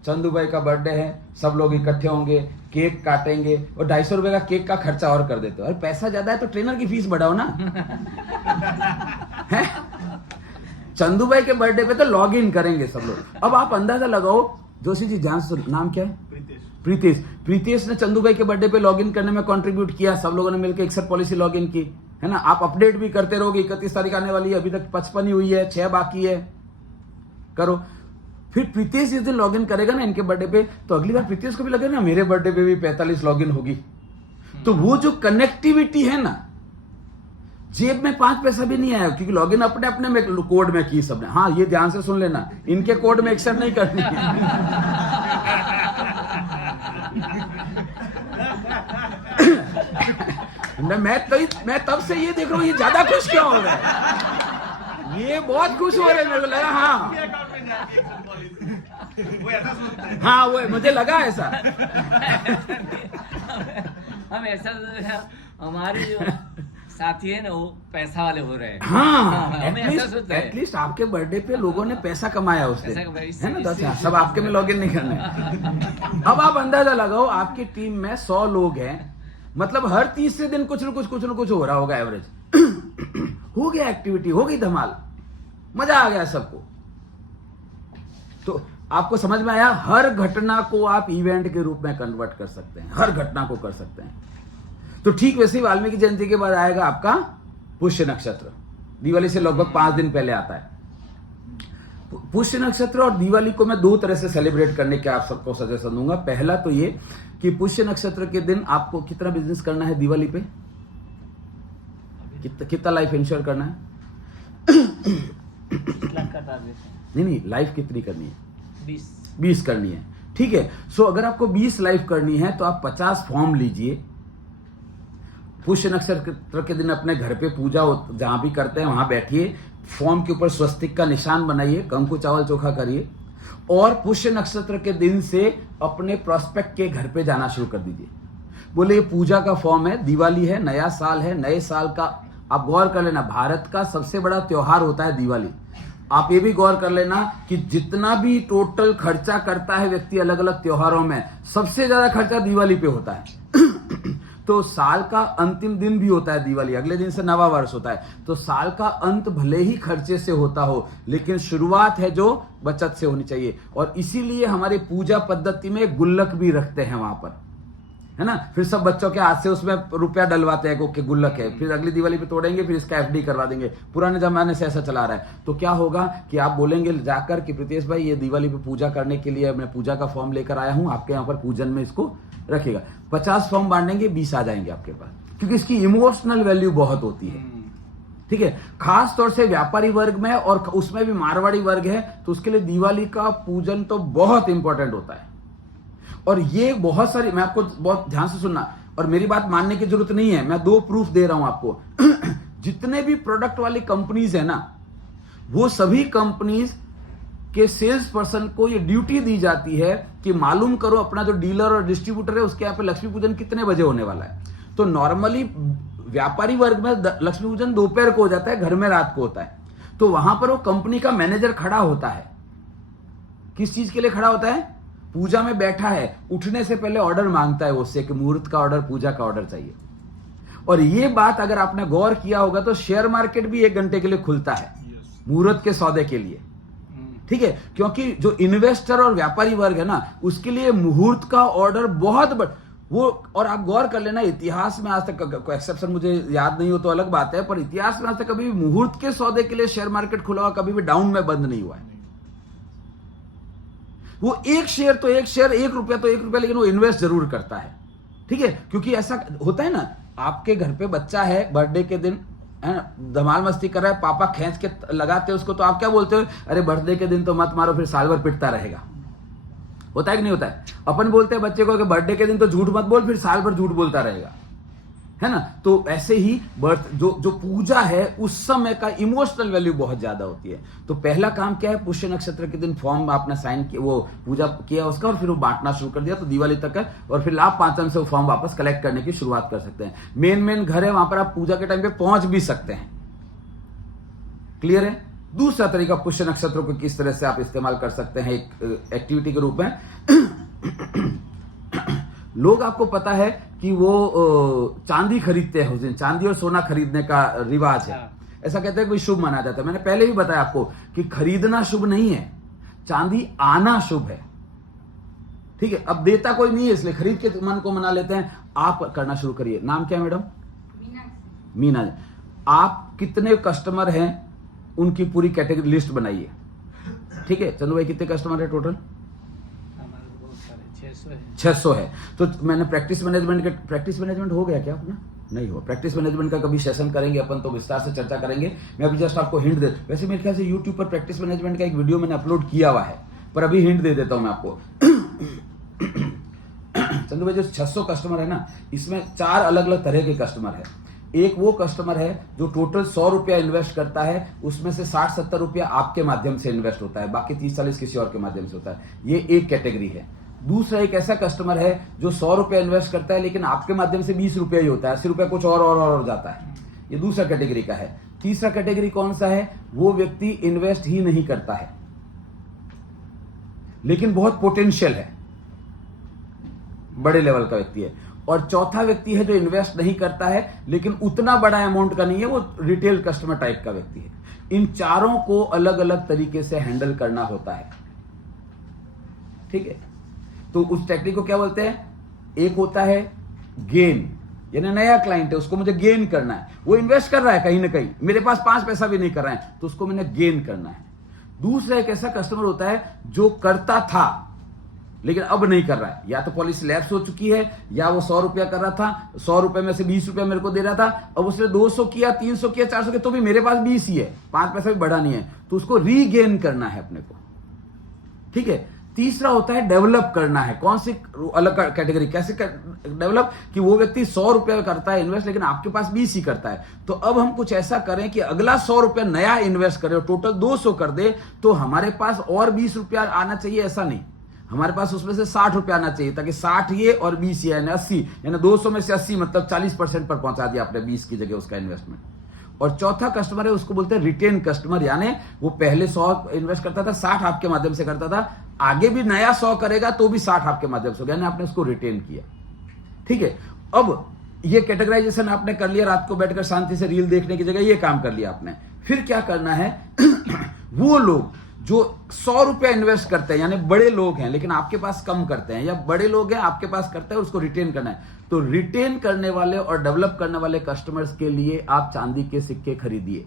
चंदू भाई का बर्थडे है, सब लोग इकट्ठे होंगे, केक काटेंगे, और 250 रुपए का केक का खर्चा और कर देते हो। अरे पैसा ज्यादा है तो ट्रेनर की फीस बढ़ाओ ना। है? चंदू भाई के बर्थडे पे तो लॉग इन करेंगे सब लोग। अब आप अंदाजा लगाओ, जोशी जी ध्यान से, नाम क्या है? प्रीतेश ने चंदू भाई के बर्थडे पे लॉग इन करने में कंट्रीब्यूट किया, सब लोगों ने मिलकर 61 पॉलिसी लॉग इन की, है ना? आप अपडेट भी करते रहोगे, 31 तारीख आने वाली है, अभी तक 55 ही हुई है, 6 बाकी है, करो। फिर प्रीतेश जिस दिन लॉग इन करेगा ना इनके बर्थडे पे, तो अगली बार प्रीतेश को भी लगेगा ना मेरे बर्थडे पे भी 45 लॉग इन होगी। तो वो जो कनेक्टिविटी है ना, जेब में 5 पैसा भी नहीं आया, क्योंकि लॉग इन अपने अपने में कोड में की सबने। हाँ, ये ध्यान से सुन लेना, इनके कोड में एक्सेप्ट नहीं करनी है। मैं तब से ये देख रहा हूं, ये ज्यादा खुश क्यों हो रहा है? ये बहुत खुश हो रहे हैं, मेरे को लगा। हाँ वो ऐसा सोचता है। हाँ, वो मुझे लगा ऐसा। हम ऐसा, हमारे जो साथी है ना वो पैसा वाले हो रहे हैं। हाँ, हमें ऐसा सोचते हैं। एटलीस्ट आपके बर्थडे पे लोगों ने पैसा कमाया उस दिन, पैसा कमाया, है ना? 10 सब आपके में लॉग इन नहीं करने। अब आप अंदाजा लगाओ, आपकी टीम में 100 लोग हैं, मतलब हर तीसरे दिन कुछ न कुछ हो रहा होगा एवरेज। हो गया एक्टिविटी, हो गई धमाल, मजा आ गया सबको। तो आपको समझ में आया, हर घटना को आप इवेंट के रूप में कन्वर्ट कर सकते हैं, हर घटना को कर सकते हैं। तो ठीक वैसे ही वाल्मीकि जयंती के बाद आएगा आपका पुष्य नक्षत्र, दिवाली से लगभग 5 दिन पहले आता है। पुष्य नक्षत्र और दिवाली को मैं 2 तरह से सेलिब्रेट करने के आप सबको सजेशन दूंगा। पहला तो ये कि पुष्य नक्षत्र के दिन आपको कितना बिजनेस करना है दिवाली पे, कितना लाइफ इंश्योर करना है? 20 लाख का टारगेट है। नहीं, लाइफ कितनी करनी है? 20 करनी है, ठीक है। सो अगर आपको 20 लाइफ करनी है तो आप 50 फॉर्म लीजिए। पुष्य नक्षत्र के दिन अपने घर पे पूजा जहां भी करते हैं वहां बैठिए, फॉर्म के ऊपर स्वस्तिक का निशान बनाइए, कंकु चावल चोखा करिए, और पुष्य नक्षत्र के दिन से अपने प्रोस्पेक्ट के घर पे जाना शुरू कर दीजिए। बोले ये पूजा का फॉर्म है, दिवाली है, नया साल है, नए साल का आप गौर कर लेना, भारत का सबसे बड़ा त्योहार होता है दिवाली। आप ये भी गौर कर लेना कि जितना भी टोटल खर्चा करता है व्यक्ति अलग अलग त्योहारों में, सबसे ज्यादा खर्चा दिवाली पे होता है। तो साल का अंतिम दिन भी होता है दिवाली, अगले दिन से नवा वर्ष होता है। तो साल का अंत भले ही खर्चे से होता हो, लेकिन शुरुआत है जो बचत से होनी चाहिए। और इसीलिए हमारी पूजा पद्धति में गुल्लक भी रखते हैं वहां पर, है ना? फिर सब बच्चों के हाथ से उसमें रुपया डलवाते हैं कि गुल्लक है, फिर अगली दिवाली पे तोड़ेंगे, फिर इसका एफडी करवा देंगे। पुराने जमाने से ऐसा चला रहा है। तो क्या होगा कि आप बोलेंगे जाकर कि प्रीतेश भाई ये दिवाली पे पूजा करने के लिए मैं पूजा का फॉर्म लेकर आया हूं, आपके यहाँ पर पूजन में इसको रखेगा। 50 फॉर्म बांटेंगे, 20 आ जाएंगे आपके पास, क्योंकि इसकी इमोशनल वैल्यू बहुत होती है, ठीक है। खास तौर से व्यापारी वर्ग में, और उसमें भी मारवाड़ी वर्ग है, तो उसके लिए दिवाली का पूजन तो बहुत इंपॉर्टेंट होता है। और ये बहुत सारी, मैं आपको बहुत ध्यान से सुनना, और मेरी बात मानने की जरूरत नहीं है, मैं 2 प्रूफ दे रहा हूं आपको। जितने भी प्रोडक्ट वाली कंपनीज है ना, वो सभी कंपनीज के सेल्स पर्सन को ये ड्यूटी दी जाती है कि मालूम करो अपना जो डीलर और डिस्ट्रीब्यूटर है उसके यहाँ पे लक्ष्मी पूजन कितने बजे होने वाला है। तो नॉर्मली व्यापारी वर्ग में लक्ष्मी पूजन दोपहर को हो जाता है, घर में रात को होता है। तो वहां पर वो कंपनी का मैनेजर खड़ा होता है। किस चीज के लिए खड़ा होता है? पूजा में बैठा है, उठने से पहले ऑर्डर मांगता है उससे कि मुहूर्त का ऑर्डर, पूजा का ऑर्डर चाहिए। और ये बात अगर आपने गौर किया होगा तो शेयर मार्केट भी 1 घंटे के लिए खुलता है मुहूर्त के सौदे के लिए, ठीक है, क्योंकि जो इन्वेस्टर और व्यापारी वर्ग है ना, उसके लिए मुहूर्त का ऑर्डर बहुत वो। और आप गौर कर लेना, इतिहास में आज तक कोई एक्सेप्शन मुझे याद नहीं हो तो अलग बात है, पर इतिहास में आज तक कभी भी मुहूर्त के सौदे के लिए शेयर मार्केट खुला हुआ कभी भी डाउन में बंद नहीं हुआ है। वो एक शेयर तो एक शेयर, 1 रुपया तो 1 रुपया, लेकिन वो इन्वेस्ट जरूर करता है, ठीक है। क्योंकि ऐसा होता है ना, आपके घर पे बच्चा है, बर्थडे के दिन है ना, धमाल मस्ती कर रहा है, पापा खींच के लगाते हैं उसको, तो आप क्या बोलते हो? अरे बर्थडे के दिन तो मत मारो, फिर साल भर पिटता रहेगा। होता है कि नहीं होता है? अपन बोलते हैं बच्चे को कि बर्थडे के दिन तो झूठ मत बोल, फिर साल भर झूठ बोलता रहेगा, है ना। तो ऐसे ही जो पूजा है उस समय का इमोशनल वैल्यू बहुत ज्यादा होती है। तो पहला काम क्या है? पुष्य नक्षत्र के दिन फॉर्म आपने साइन किया, वो पूजा किया उसका, और फिर वो बांटना शुरू कर दिया, तो दिवाली तक है। और फिर लाभ पांचम से वो फॉर्म वापस कलेक्ट करने की शुरुआत कर सकते हैं। मेन घर है, वहां पर आप पूजा के टाइम पे पहुंच भी सकते हैं। क्लियर है? दूसरा तरीका पुष्य नक्षत्रों को किस तरह से आप इस्तेमाल कर सकते हैं एक एक्टिविटी के रूप में। लोग, आपको पता है कि वो चांदी खरीदते हैं उस दिन, चांदी और सोना खरीदने का रिवाज है। ऐसा कहते हैं कि शुभ माना जाता है। मैंने पहले भी बताया आपको कि खरीदना शुभ नहीं है, चांदी आना शुभ है, ठीक है। अब देता कोई नहीं है, इसलिए खरीद के मन को मना लेते हैं। आप करना शुरू करिए। नाम क्या है मैडम? मीना। आप कितने कस्टमर हैं उनकी पूरी कैटेगरी लिस्ट बनाइए, ठीक है। चंदू भाई कितने कस्टमर है टोटल? 600 है। तो मैंने प्रैक्टिस मैनेजमेंट हो गया क्या अपना? नहीं हो। प्रैक्टिस मैनेजमेंट का कभी सेशन करेंगे अपन, तो विस्तार से चर्चा करेंगे। मैं अभी जस्ट आपको हिंट दे, वैसे मेरे ख्याल से यूट्यूब पर प्रैक्टिस मैनेजमेंट का एक वीडियो मैंने अपलोड किया हुआ है, पर अभी हिंट दे देता हूं मैं आपको। चंदू भाई, जो 600 कस्टमर है ना, इसमें 4 अलग अलग तरह के कस्टमर है। एक वो कस्टमर है जो टोटल 100 रुपया इन्वेस्ट करता है, उसमें से 60-70 रुपया आपके माध्यम से इन्वेस्ट होता है, बाकी 30-40 किसी और के माध्यम से होता है। ये एक कैटेगरी है। दूसरा एक ऐसा कस्टमर है जो 100 रुपया इन्वेस्ट करता है, लेकिन आपके माध्यम से 20 रुपया ही होता है, 80 रुपया कुछ और जाता है। ये दूसरा कैटेगरी का है। तीसरा कैटेगरी कौन सा है? वो व्यक्ति इन्वेस्ट ही नहीं करता है, लेकिन बहुत पोटेंशियल है, बड़े लेवल का व्यक्ति है। और चौथा व्यक्ति है जो इन्वेस्ट नहीं करता है, लेकिन उतना बड़ा अमाउंट का नहीं है, वो रिटेल कस्टमर टाइप का व्यक्ति है। इन चारों को अलग अलग तरीके से हैंडल करना होता है, ठीक है। तो उस टेक्निक को क्या बोलते हैं? एक होता है गेन, यानी नया क्लाइंट है, उसको मुझे गेन करना है। वो इन्वेस्ट कर रहा है कहीं ना कहीं, मेरे पास 5 पैसा भी नहीं कर रहा है, तो उसको मैंने गेन करना है। दूसरा एक ऐसा कस्टमर होता है जो करता था लेकिन अब नहीं कर रहा है, या तो पॉलिसी लैप्स हो चुकी है, या वो 100 रुपया कर रहा था, 100 रुपए में से 20 रुपया मेरे को दे रहा था, अब उसने 200 किया, 300 किया, 400 किया, तो भी मेरे पास 20 ही है, 5 पैसा भी बढ़ा नहीं है, तो उसको रीगेन करना है अपने को, ठीक है। तीसरा होता है डेवलप करना है। कौन सी अलग कैटेगरी? कैसे डेवलप? कि वो व्यक्ति 100 रुपया करता है इन्वेस्ट, लेकिन आपके पास 20 ही करता है। तो अब हम कुछ ऐसा करें कि अगला 100 रुपया नया इन्वेस्ट करे और टोटल 200 कर दे, तो हमारे पास और 20 रुपया आना चाहिए, ऐसा नहीं, हमारे पास उसमें से 60 रुपया आना चाहिए, ताकि 60 ये और 20 ये, यानी 80, यानी 200 में से 80 मतलब 40% पर पहुंचा दिया आपने 20 की जगह उसका इन्वेस्टमेंट। और चौथा कस्टमर है, उसको बोलते हैं रिटेन कस्टमर, यानी वो पहले 100 इन्वेस्ट करता था, 60 आपके माध्यम से करता था, आगे भी नया 100 करेगा तो भी 60 आपके माध्यम से हो गया, यानी आपने उसको रिटेन किया, ठीक है। अब ये कैटेगराइजेशन आपने कर लिया, रात को बैठकर शांति से रील देखने की जगह ये काम कर लिया आपने। फिर क्या करना है? वो लोग जो 100 रुपया इन्वेस्ट करते हैं, यानी बड़े लोग हैं लेकिन आपके पास कम करते हैं, या बड़े लोग हैं आपके पास करते हैं, उसको रिटेन करना है। तो रिटेन करने वाले और डेवलप करने वाले कस्टमर्स के लिए आप चांदी के सिक्के खरीदिए,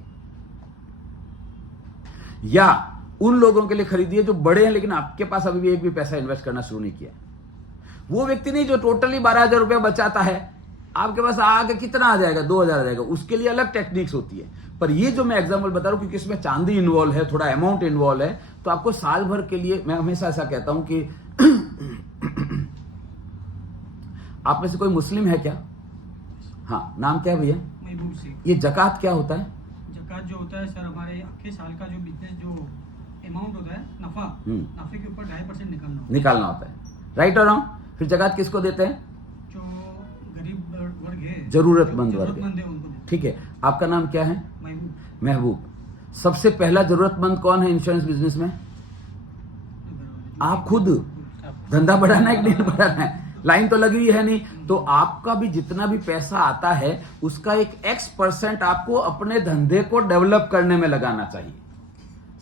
या उन लोगों के लिए खरीदिए जो बड़े हैं लेकिन आपके पास अभी भी एक भी पैसा इन्वेस्ट करना शुरू नहीं किया। वो व्यक्ति नहीं जो टोटली 12,000 रुपया बचाता है, आपके पास आगे कितना आ जाएगा? 2,000 आ जाएगा, उसके लिए अलग टेक्निक्स होती है। पर ये जो मैं एग्जांपल बता रहा हूं, क्योंकि इसमें चांदी इन्वॉल्व है, थोड़ा अमाउंट इन्वॉल्व है, तो आपको साल भर के लिए मैं हमेशा ऐसा कहता हूं कि आप में से कोई मुस्लिम है क्या? हाँ, नाम क्या है भैया? महबूब सिंह। ये जकात क्या होता है? जकात ब्याज जो होता है सर, हमारे आखिरी साल का जो बिजनेस जो अमाउंट होता है नफा, नफे के ऊपर 2.5% निकालना होता है। राइट और रॉन्ग? फिर ज़कात किसको देते हैं? जो गरीब वर्ग है, जरूरतमंद वर्ग है उनको देते ठीक है। आपका नाम क्या है? हैं। महबूब। सबसे पहला जरूरतमंद कौन है इंश्योरेंस बिजनेस में? आप खुद। धंधा बढ़ाना है कि नहीं बढ़ाना है? लाइन तो लगी हुई है नहीं, तो आपका भी जितना भी पैसा आता है उसका एक X% आपको अपने धंधे को डेवलप करने में लगाना चाहिए।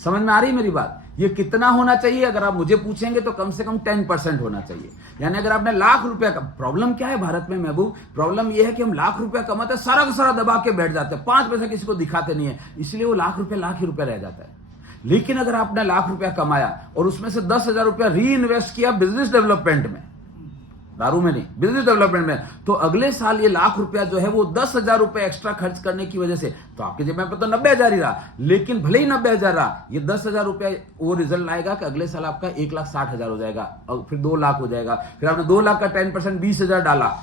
समझ में आ रही मेरी बात? ये कितना होना चाहिए अगर आप मुझे पूछेंगे तो कम से कम 10% होना चाहिए। यानी अगर आपने लाख रुपया का, प्रॉब्लम क्या है भारत में महबूब? प्रॉब्लम ये है कि हम लाख रुपया कमाते हैं, सारा का सारा दबा के बैठ जाते हैं, 5 पैसा किसी को दिखाते नहीं है, इसलिए वो लाख ही रुपया रह जाता है। लेकिन अगर आपने लाख रुपया कमाया और उसमें से 10,000 रुपया री इन्वेस्ट किया बिजनेस डेवलपमेंट में, दारू में नहीं, बिजनेस डेवलपमेंट में, तो अगले साल ये लाख रुपया जो है वो 10,000 रुपए एक्स्ट्रा खर्च करने की वजह से तो आपके जेब में तो 90,000 ही रहा, लेकिन भले ही 90,000 रहा, ये 10,000 रुपया वो रिजल्ट लाएगा कि अगले साल आपका 1,60,000 हो जाएगा और फिर 2 लाख हो जाएगा। फिर आपने 2 लाख का 10% 20,000 डाला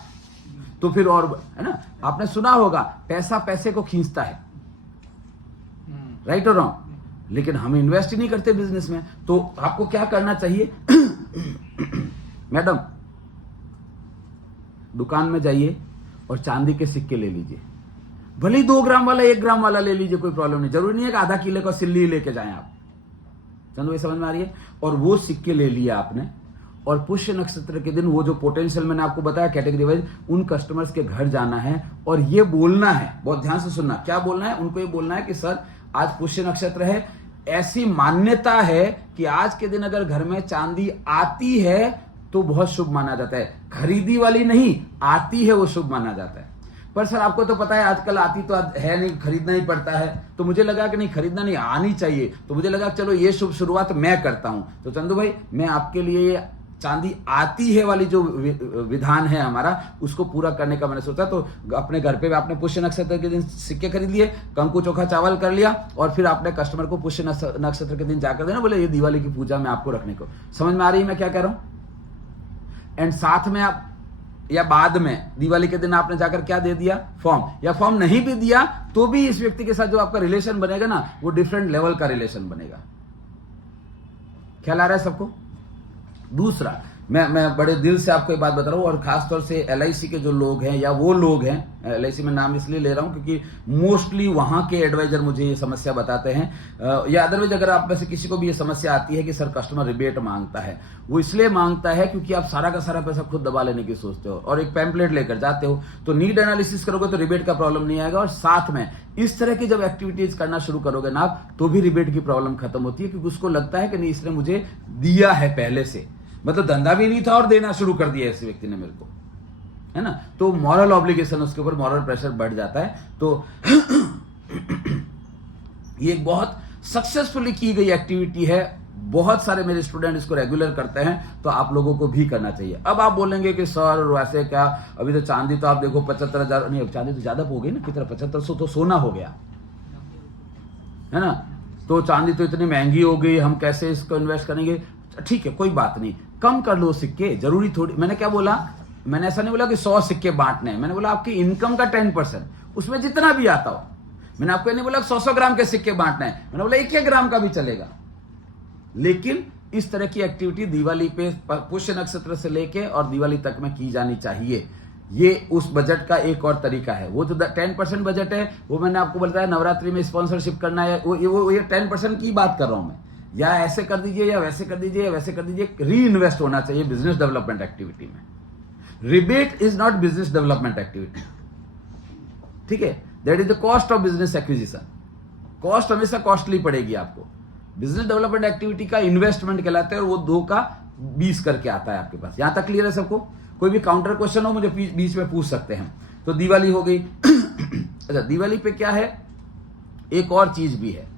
तो फिर और, है ना? आपने सुना होगा पैसा पैसे को खींचता है, राइट और रॉन्ग? लेकिन हम इन्वेस्ट ही नहीं करते बिजनेस में। तो आपको क्या करना चाहिए? मैडम, दुकान में जाइए और चांदी के सिक्के ले लीजिए, भले ही 2 ग्राम वाला 1 ग्राम वाला ले लीजिए, कोई प्रॉब्लम नहीं। जरूरी नहीं है कि आधा किलो का सिल्ली लेके जाएं आप। चंदू भाई समझ में आ रही है? और वो सिक्के ले लिए आपने, और पुष्य नक्षत्र के दिन वो जो पोटेंशियल मैंने आपको बताया कैटेगरी वाइज, उन कस्टमर्स के घर जाना है और ये बोलना है, बहुत ध्यान से सुनना, क्या बोलना है उनको? ये बोलना है कि सर आज पुष्य नक्षत्र है, ऐसी मान्यता है कि आज के दिन अगर घर में चांदी आती है तो बहुत शुभ माना जाता है। खरीदी वाली नहीं, आती है वो शुभ माना जाता है। पर सर आपको तो पता है आजकल आती तो है नहीं, खरीदना ही पड़ता है। तो मुझे लगा कि नहीं, खरीदना नहीं, आनी चाहिए। तो मुझे लगा चलो ये शुभ शुरुआत मैं करता हूं। तो चंदू भाई, मैं आपके लिए ये चांदी आती है वाली जो विधान है हमारा, उसको पूरा करने का मैंने सोचा। तो अपने घर पे आपने पुष्य नक्षत्र के दिन सिक्के खरीद लिए, कंकु चोखा चावल कर लिया, और फिर आपने कस्टमर को पुष्य नक्षत्र के दिन जाकर देना, बोले ये दिवाली की पूजा में आपको रखने को। समझ में आ रही है मैं क्या कह रहा हूं? एंड साथ में आप या बाद में दिवाली के दिन आपने जाकर क्या दे दिया? फॉर्म। या फॉर्म नहीं भी दिया तो भी इस व्यक्ति के साथ जो आपका रिलेशन बनेगा ना, वो डिफरेंट लेवल का रिलेशन बनेगा। ख्याल आ रहा है सबको? दूसरा, मैं बड़े दिल से आपको ये बात बता रहा हूँ, और खासतौर से LIC के जो लोग हैं, या वो लोग हैं, LIC में नाम इसलिए ले रहा हूँ क्योंकि मोस्टली वहां के एडवाइजर मुझे ये समस्या बताते हैं, या अदरवाइज अगर आप में से किसी को भी ये समस्या आती है कि सर कस्टमर रिबेट मांगता है, वो इसलिए मांगता है क्योंकि आप सारा का सारा पैसा खुद दबा लेने की सोचते हो और एक पैम्पलेट लेकर जाते हो। तो नीड एनालिसिस करोगे तो रिबेट का प्रॉब्लम नहीं आएगा, और साथ में इस तरह की जब एक्टिविटीज करना शुरू करोगे ना आप, तो भी रिबेट की प्रॉब्लम खत्म होती है, क्योंकि उसको लगता है कि नहीं, इसने मुझे दिया है पहले से, मतलब धंधा भी नहीं था और देना शुरू कर दिया इस व्यक्ति ने मेरे को, है ना? तो मॉरल ऑब्लिगेशन, उसके ऊपर मॉरल प्रेशर बढ़ जाता है। तो ये एक बहुत सक्सेसफुली की गई एक्टिविटी है, बहुत सारे मेरे स्टूडेंट इसको रेगुलर करते हैं, तो आप लोगों को भी करना चाहिए। अब आप बोलेंगे कि सर वैसे क्या, अभी तो चांदी तो आप देखो 75,000, नहीं चांदी तो ज्यादा हो गई ना, कितना 7500 तो सोना हो गया, है ना? तो चांदी तो इतनी महंगी हो गई, हम कैसे इसको इन्वेस्ट करेंगे? ठीक है, कोई बात नहीं, कम कर लो सिक्के, जरूरी थोड़ी। मैंने क्या बोला? मैंने ऐसा नहीं बोला कि 100 सिक्के बांटने हैं, मैंने बोला आपकी इनकम का 10%, उसमें जितना भी आता हो। मैंने आपको नहीं बोला 100 ग्राम के सिक्के बांटने हैं, मैंने बोला 1 ग्राम का भी चलेगा। लेकिन इस तरह की एक्टिविटी दिवाली पे पुष्य नक्षत्र से लेके और दिवाली तक में की जानी चाहिए। ये उस बजट का एक और तरीका है। वो जो 10% बजट है, वो मैंने आपको बताया नवरात्रि में स्पॉन्सरशिप करना है, वो ये 10% की बात कर रहा हूं मैं। या ऐसे कर दीजिए, या वैसे कर दीजिए, या वैसे कर दीजिए, री इन्वेस्ट होना चाहिए बिजनेस डेवलपमेंट एक्टिविटी में। Rebate is not business development activity, ठीक है? That is the cost of business acquisition. Cost हमेशा कॉस्टली पड़ेगी आपको। बिजनेस डेवलपमेंट एक्टिविटी का इन्वेस्टमेंट कहलाता है, और वो 2 का 20 करके आता है आपके पास। यहां तक क्लियर है सबको? कोई भी काउंटर क्वेश्चन हो मुझे बीच में पूछ सकते हैं। तो दिवाली हो गई। अच्छा, दिवाली पे क्या है, एक और चीज भी है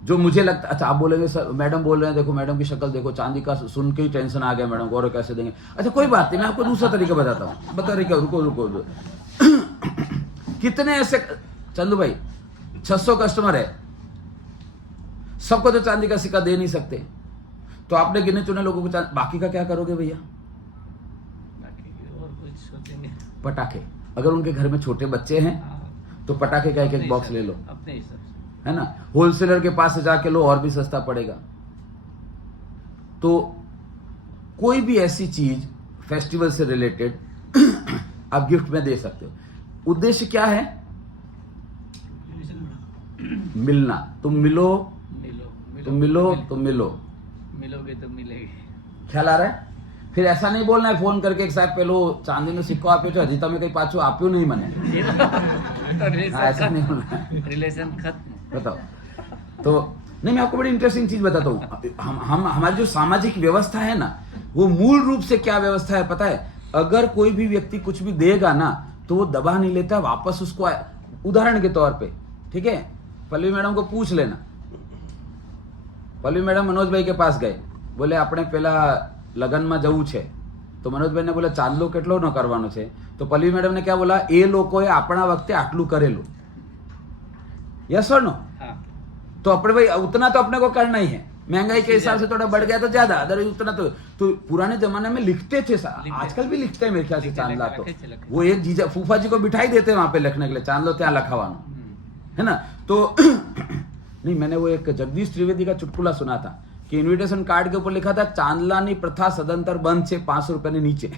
जो मुझे लगता, अच्छा आप बोलेंगे सर मैडम बोल रहे हैं, देखो मैडम की शक्ल देखो, चांदी का सुन के ही टेंशन आ गया मैडम को, और कैसे देंगे? अच्छा कोई बात नहीं, मैं आपको दूसरा तरीका बताता हूँ। बता रही क्या? रुको। कितने ऐसे, चंदू भाई 600 कस्टमर है, सबको तो चांदी का सिक्का दे नहीं सकते, तो आपने गिने चुने लोगों को बाकी का क्या करोगे भैया? और कुछ सोचेंगे। पटाखे। अगर उनके घर में छोटे बच्चे हैं तो पटाखे का एक बॉक्स ले लो, अपने हिसाब से। है ना। होलसेलर के पास से जाके लो और भी सस्ता पड़ेगा। तो कोई भी ऐसी चीज फेस्टिवल से रिलेटेड आप गिफ्ट में दे सकते हो। उद्देश्य क्या है? मिलना। तुम मिलो, तुम मिलो तो मिलो, मिलोगे तो मिलेगे। ख्याल आ रहा है? फिर ऐसा नहीं बोलना है फोन करके एक साथ पेलो चांदी नो सिक्को आप्यो छे, हजी તમે કઈ પાછું આપ્યું नहीं मने। ऐसा नहीं बोलना है। रिलेशन खत्म। बताओ। तो नहीं, मैं आपको बड़ी इंटरेस्टिंग चीज बताता हूँ। हम हमारी जो सामाजिक व्यवस्था है ना, वो मूल रूप से क्या व्यवस्था है पता है? अगर कोई भी व्यक्ति कुछ भी देगा ना तो वो दबा नहीं लेता, वापस उसको उदाहरण के तौर पे, ठीक है, पल्लवी मैडम को पूछ लेना। पल्लवी मैडम मनोज भाई के पास गए, बोले આપણે પેલા લગનમાં જવું છે, તો मनोज भाई ने बोला ચાંદલો કેટલો ન કરવાનો છે? તો પલ્લવી મેડમ ने क्या बोला? એ લોકોએ આપણા વખતે આટલું કરેલું। यस और नो? हाँ। तो अपने भाई उतना तो अपने को करना ही है। महंगाई के हिसाब से थोड़ा बढ़ गया तो ज्यादा, अदर उतना तो पुराने जमाने में लिखते थे, आजकल भी लिखते हैं मेरे ख्याल से चांदला। तो वो एक जीजा फूफा जी को बिठाई देते हैं वहां पे लिखने के लिए, चांदलो त्या लखावानो, है ना। तो नहीं, मैंने वो एक जगदीश त्रिवेदी का चुटकुला सुना था कि इनविटेशन कार्ड के ऊपर लिखा था चांदलानी प्रथा सदंतर बंद से 500 रुपए ने नीचे।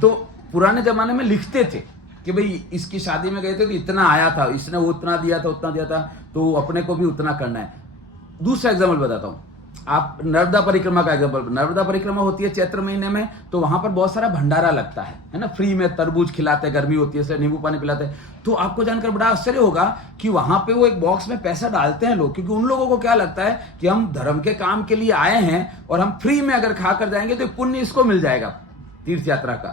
तो पुराने जमाने में लिखते थे कि भाई इसकी शादी में गए थे तो इतना आया था, इसने वो उतना दिया था, उतना दिया था, तो अपने को भी उतना करना है। दूसरा एग्जाम्पल बताता हूँ, आप नर्मदा परिक्रमा का एग्जाम्पल। नर्मदा परिक्रमा होती है चैत्र महीने में, तो वहां पर बहुत सारा भंडारा लगता है ना, फ्री में तरबूज खिलाते हैं, गर्मी होती है इसलिए नींबू पानी पिलाते हैं। तो आपको जानकर बड़ा आश्चर्य होगा कि वहां पे वो एक बॉक्स में पैसा डालते हैं लोग, क्योंकि उन लोगों को क्या लगता है कि हम धर्म के काम के लिए आए हैं और हम फ्री में अगर खाकर जाएंगे तो पुण्य इसको मिल जाएगा तीर्थ यात्रा का।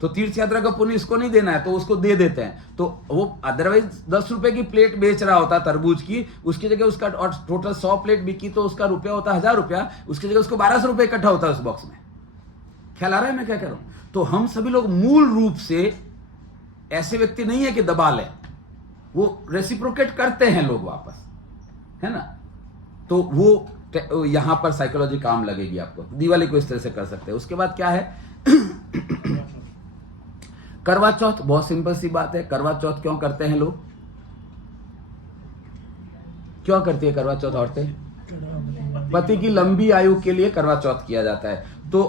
तो तीर्थ यात्रा का पुण्य इसको नहीं देना है, तो उसको दे देते हैं। तो वो अदरवाइज 10 रुपए की प्लेट बेच रहा होता तरबूज की, उसकी जगह उसका और टोटल 100 प्लेट बिकी तो उसका रुपया होता 1000 रुपया, उसकी जगह उसको 1200 रुपए इकट्ठा होता है उस बॉक्स में। ख्याल आ रहा है मैं क्या कह रहा हूं? तो हम सभी लोग मूल रूप से ऐसे व्यक्ति नहीं है कि दबा ले, वो रेसिप्रोकेट करते हैं लोग वापस, है ना। तो वो यहां पर साइकोलॉजी काम लगेगी आपको। दिवाली को इस तरह से कर सकते हैं। उसके बाद क्या है? करवा चौथ, बहुत सिंपल सी बात है। करवा चौथ क्यों करते हैं लोग? क्यों करती है करवा चौथ औरतें? पति की लंबी आयु के लिए करवा चौथ किया जाता है। तो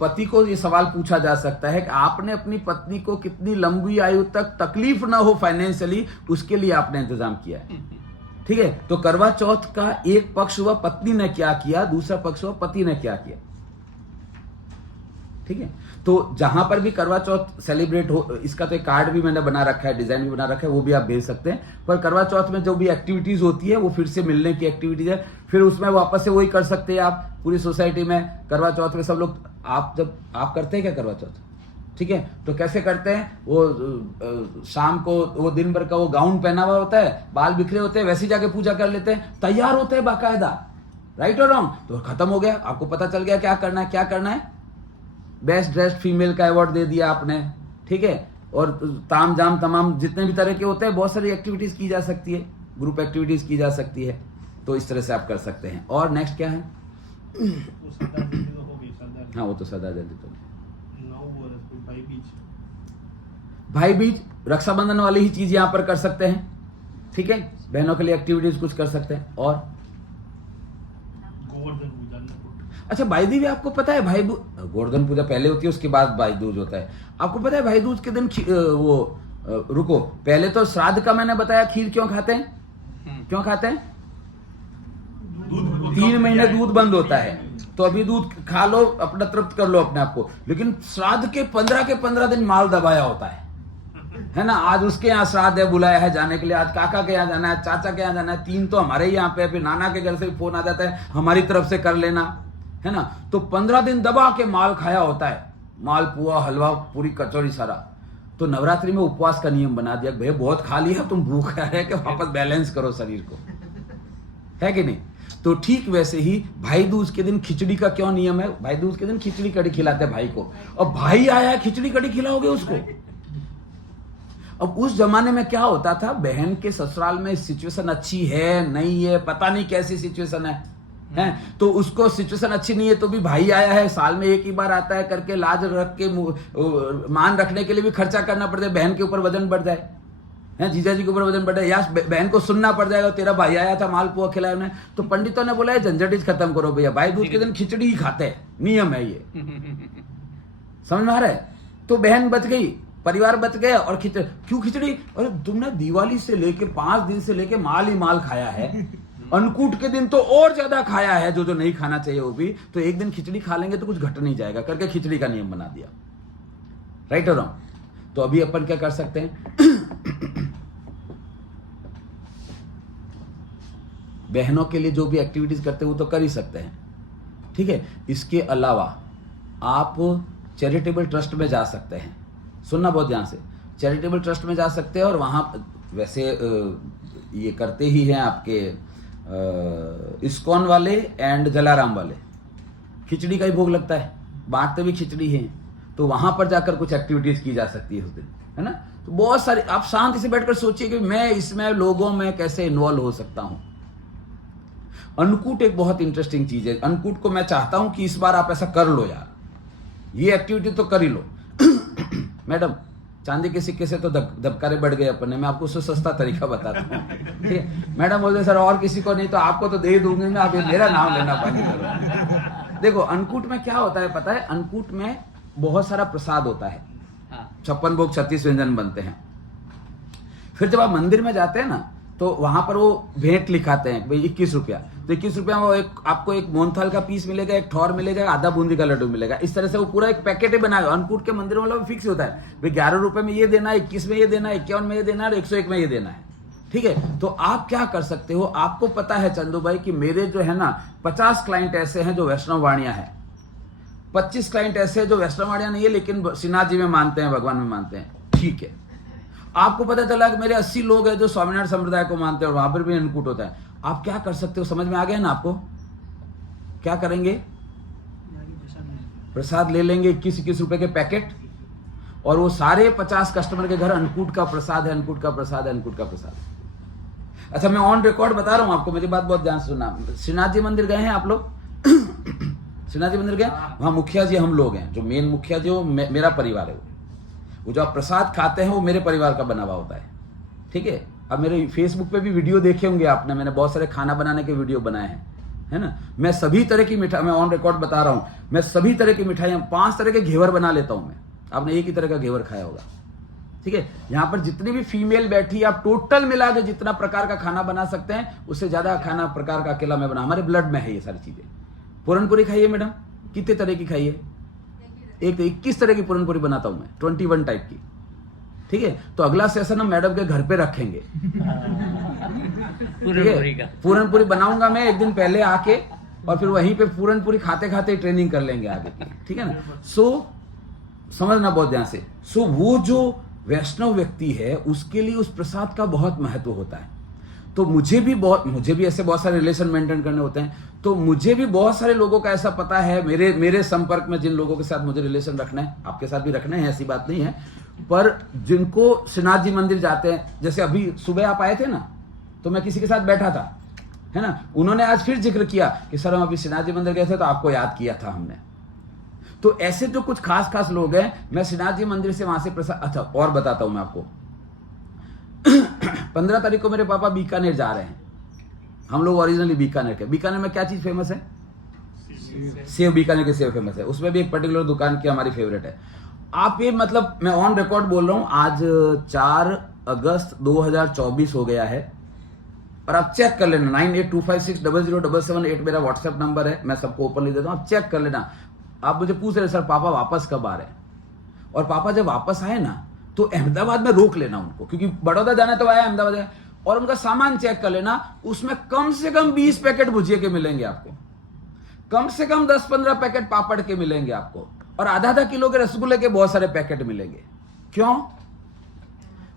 पति को ये सवाल पूछा जा सकता है कि आपने अपनी पत्नी को कितनी लंबी आयु तक तकलीफ ना हो फाइनेंशियली, उसके लिए आपने इंतजाम किया है, ठीक है। तो करवा चौथ का एक पक्ष हुआ पत्नी ने क्या किया, दूसरा पक्ष हुआ पति ने क्या किया, ठीक है। तो जहां पर भी करवा चौथ सेलिब्रेट हो, इसका तो एक कार्ड भी मैंने बना रखा है, डिजाइन भी बना रखा है, वो भी आप भेज सकते हैं। पर करवा चौथ में जो भी एक्टिविटीज होती है वो फिर से मिलने की एक्टिविटीज है, फिर उसमें वापस से वही कर सकते हैं आप पूरी सोसाइटी में। करवा चौथ में सब लोग, आप जब आप करते हैं क्या करवा चौथ, ठीक है, तो कैसे करते हैं? वो शाम को वो दिन भर का वो गाउन पहना हुआ होता है, बाल बिखरे होते हैं, वैसे जाके पूजा कर लेते हैं, तैयार होते हैं बाकायदा, राइट और रॉन्ग। तो खत्म हो गया, आपको पता चल गया क्या करना है, क्या करना है। बेस्ट ड्रेस्ड फीमेल का अवार्ड दे दिया आपने, ठीक है। और ताम जाम तमाम जितने भी तरह के होते हैं, बहुत सारी एक्टिविटीज की जा सकती है, ग्रुप एक्टिविटीज की जा सकती है। तो इस तरह से आप कर सकते हैं। और नेक्स्ट क्या है? हाँ, वो तो सदा जल्दी तो भाई बीज, रक्षाबंधन वाली ही चीज यहां पर कर सकते हैं, ठीक है। बहनों के लिए एक्टिविटीज कुछ कर सकते हैं। और अच्छा, भाई दूज आपको पता है? भाई गोवर्धन पूजा पहले होती है, उसके बाद भाई दूज होता है। आपको पता है भाई दूज के दिन रुको, पहले तो श्राद्ध का मैंने बताया, खीर क्यों खाते हैं? क्यों खाते हैं? 3 महीने दूध बंद होता है, तो अभी दूध खा लो, अपना तृप्त कर लो अपने आप को। लेकिन श्राद्ध के 15 दिन माल दबाया होता है ना। आज उसके यहाँ श्राद्ध है, बुलाया है जाने के लिए, आज काका के यहाँ जाना है, चाचा के यहाँ जाना है, 3 तो हमारे यहाँ पे, फिर नाना के घर से फोन आ जाता है हमारी तरफ से कर लेना, है ना। तो 15 दिन दबा के माल खाया होता है, माल पुआ हलवा पूरी कचौड़ी सारा। तो नवरात्रि में उपवास का नियम बना दिया, भैया बहुत खा लिया, तुम भूखा है कि वापस बैलेंस करो शरीर को, है कि नहीं। तो ठीक वैसे ही भाई दूज के दिन खिचड़ी का क्यों नियम है? भाई दूज के दिन खिचड़ी कड़ी खिलाते हैं भाई को, और भाई आया है खिचड़ी कड़ी खिलाओगे उसको। अब उस जमाने में क्या होता था, बहन के ससुराल में सिचुएशन अच्छी है नहीं है, पता नहीं कैसी सिचुएशन है, तो उसको सिचुएशन अच्छी नहीं है तो भी भाई आया है, साल में एक ही बार आता है करके लाज रख के मान रखने के लिए भी खर्चा करना पड़ता है, बहन के ऊपर वजन बढ़ जाए, है जीजा जी के ऊपर वजन बढ़ा, या बहन को सुनना पड़ जाएगा तेरा भाई आया था मालपुआ खिलाया उन्हें, तो पंडितों ने बोला है झंझट ही खत्म करो भैया, भाई दूज के दिन खिचड़ी ही खाते हैं, नियम है ये। समझ में आ रहा है? तो बहन बच गई, परिवार बच गया, और क्यों खिचड़ी? अरे तुमने दिवाली से लेके 5 दिन से लेके माल ही माल खाया है, अन्नकूट के दिन तो और ज्यादा खाया है, जो जो नहीं खाना चाहिए वो भी, तो एक दिन खिचड़ी खा लेंगे तो कुछ घट नहीं जाएगा करके खिचड़ी का नियम बना दिया। राइट और रॉन्ग? तो अभी अपन क्या कर सकते हैं? बहनों के लिए जो भी एक्टिविटीज करते हैं वो तो कर ही सकते हैं, ठीक है। इसके अलावा आप चैरिटेबल ट्रस्ट में जा सकते हैं, सुनना बहुत ध्यान से, चैरिटेबल ट्रस्ट में जा सकते हैं, और वहां वैसे ये करते ही हैं आपके इस्कॉन वाले एंड जलाराम वाले, खिचड़ी का ही भोग लगता है, बांटते भी खिचड़ी है, तो वहां पर जाकर कुछ एक्टिविटीज की जा सकती है उस दिन, है ना। तो बहुत सारी आप शांति से बैठकर सोचिए कि मैं इसमें लोगों में कैसे इन्वॉल्व हो सकता हूं। अन्नकूट एक बहुत इंटरेस्टिंग चीज है, अन्नकूट को मैं चाहता हूं कि इस बार आप ऐसा कर लो यार, ये एक्टिविटी तो कर ही लो। मैडम चांदी के सिक्के से तो धबकारे बढ़ गए अपन ने, मैं आपको उससे सस्ता तरीका बताता हूँ, ठीक है। मैडम बोलते सर और किसी को नहीं तो आपको तो दे ही दूंगी मैं, आप मेरा नाम लेना बंद करो। देखो अन्नकूट में क्या होता है पता है? अन्नकूट में बहुत सारा प्रसाद होता है, 56 भोग 36 व्यंजन बनते हैं। फिर जब आप मंदिर में जाते हैं ना, तो वहां पर वो भेंट लिखाते हैं भाई 21 रुपया, तो 21 रुपया में वो आपको एक मोहनथाल का पीस मिलेगा, एक ठौर मिलेगा, आधा बूंदी का लड्डू मिलेगा। इस तरह से वो पूरा एक पैकेट ही बनाएगा। अन्नकूट के मंदिर में फिक्स होता है भाई 11 रुपए में ये देना है, 21 में ये देना है, 51 में ये देना है, और 101 में ये देना है, ठीक है। तो आप क्या कर सकते हो, आपको पता है चंदू भाई कि मेरे जो है ना 50 क्लाइंट ऐसे हैं जो वैष्णव वाणियां है, 25 क्लाइंट ऐसे हैं जो वैष्णव वाणियां नहीं है लेकिन श्रीनाथ जी में मानते हैं, भगवान में मानते हैं, ठीक है। आपको पता चला कि मेरे 80 लोग हैं जो स्वामीनारायण संप्रदाय को मानते हैं और वहां पर भी अन्नकूट होता है। आप क्या कर सकते हो, समझ में आ गया ना आपको? क्या करेंगे? प्रसाद ले लेंगे 21 रुपए के पैकेट, और वो सारे 50 कस्टमर के घर अन्नकूट का प्रसाद है, अन्नकूट का प्रसाद है, अन्नकूट का प्रसाद है। अच्छा मैं ऑन रिकॉर्ड बता रहा हूं आपको, मेरी बात बहुत ध्यान से सुनना। श्रीनाथ जी मंदिर गए हैं आप लोग? श्रीनाथ जी मंदिर गए? वहां मुखिया जी हम लोग हैं, जो मेन मुखिया जी वो मेरा परिवार है, वो जो आप प्रसाद खाते हैं वो मेरे परिवार का बना हुआ होता है, ठीक है। अब मेरे फेसबुक पे भी वीडियो देखे होंगे आपने, मैंने बहुत सारे खाना बनाने के वीडियो बनाए हैं, है ना। मैं सभी तरह की मिठाई, मैं ऑन रिकॉर्ड बता रहा हूं, मैं सभी तरह की मिठाइयां 5 तरह के घेवर बना लेता हूं मैं। आपने एक ही तरह का घेवर खाया होगा, ठीक है। यहां पर जितनी भी फीमेल बैठी, आप टोटल मिला के जितना प्रकार का खाना बना सकते हैं, उससे ज्यादा खाना प्रकार का अकेला मैं बना, हमारे ब्लड में है ये सारी चीजें। पूरनपुरी खाइए मैडम, कितने तरह की खाइए? 21 तरह की पूरनपुरी बनाता हूं मैं, 21 टाइप की, ठीक है। तो अगला सेशन हम मैडम के घर पे रखेंगे, ठीक है। पूरनपुरी बनाऊंगा मैं एक दिन पहले आके, और फिर वहीं पे पूरनपुरी खाते खाते ट्रेनिंग कर लेंगे आगे की, ठीक है ना। सो समझना बहुत ध्यान से। सो वो जो वैष्णव व्यक्ति है उसके लिए उस प्रसाद का बहुत महत्व होता है। तो मुझे भी ऐसे बहुत सारे रिलेशन मेंटेन करने होते हैं, तो मुझे भी बहुत सारे लोगों का ऐसा पता है, मेरे संपर्क में जिन लोगों के साथ मुझे रिलेशन रखना है, आपके साथ भी रखना है, ऐसी बात नहीं है, पर जिनको श्रीनाथ जी मंदिर जाते हैं, जैसे अभी सुबह आप आए थे ना, तो मैं किसी के साथ बैठा था, है ना, उन्होंने आज फिर जिक्र किया कि सर हम अभी श्रीनाथ जी मंदिर गए थे तो आपको याद किया था हमने। तो ऐसे जो कुछ खास लोग हैं, मैं श्रीनाथ जी मंदिर से वहां से प्रसाद, अच्छा और बताता हूं मैं आपको। 15 तारीख को मेरे पापा बीकानेर जा रहे हैं, हम लोग ओरिजिनली बीकानेर के। बीकानेर में क्या चीज फेमस है? सेव, बीकानेर के सेव फेमस है, उसमें भी एक पर्टिकुलर दुकान की हमारी फेवरेट है। आप ये मतलब मैं ऑन रिकॉर्ड बोल रहा हूं, आज 4 अगस्त 2024 हो गया है, और आप चेक कर लेना, 9825600778 मेरा व्हाट्सएप नंबर है, मैं सबको ओपनली देता हूं, आप चेक कर लेना। आप मुझे पूछ रहे सर पापा वापस कब आ रहे हैं, और पापा जब वापस आए ना तो अहमदाबाद में रोक लेना उनको, क्योंकि बड़ौदा जाना तो आया, अहमदाबाद है, और उनका सामान चेक कर लेना, उसमें कम से कम 20 पैकेट भुजिया के मिलेंगे आपको, कम से कम 10-15 पैकेट पापड़ के मिलेंगे आपको, और आधा किलो के रसगुल्ले के बहुत सारे पैकेट मिलेंगे। क्यों?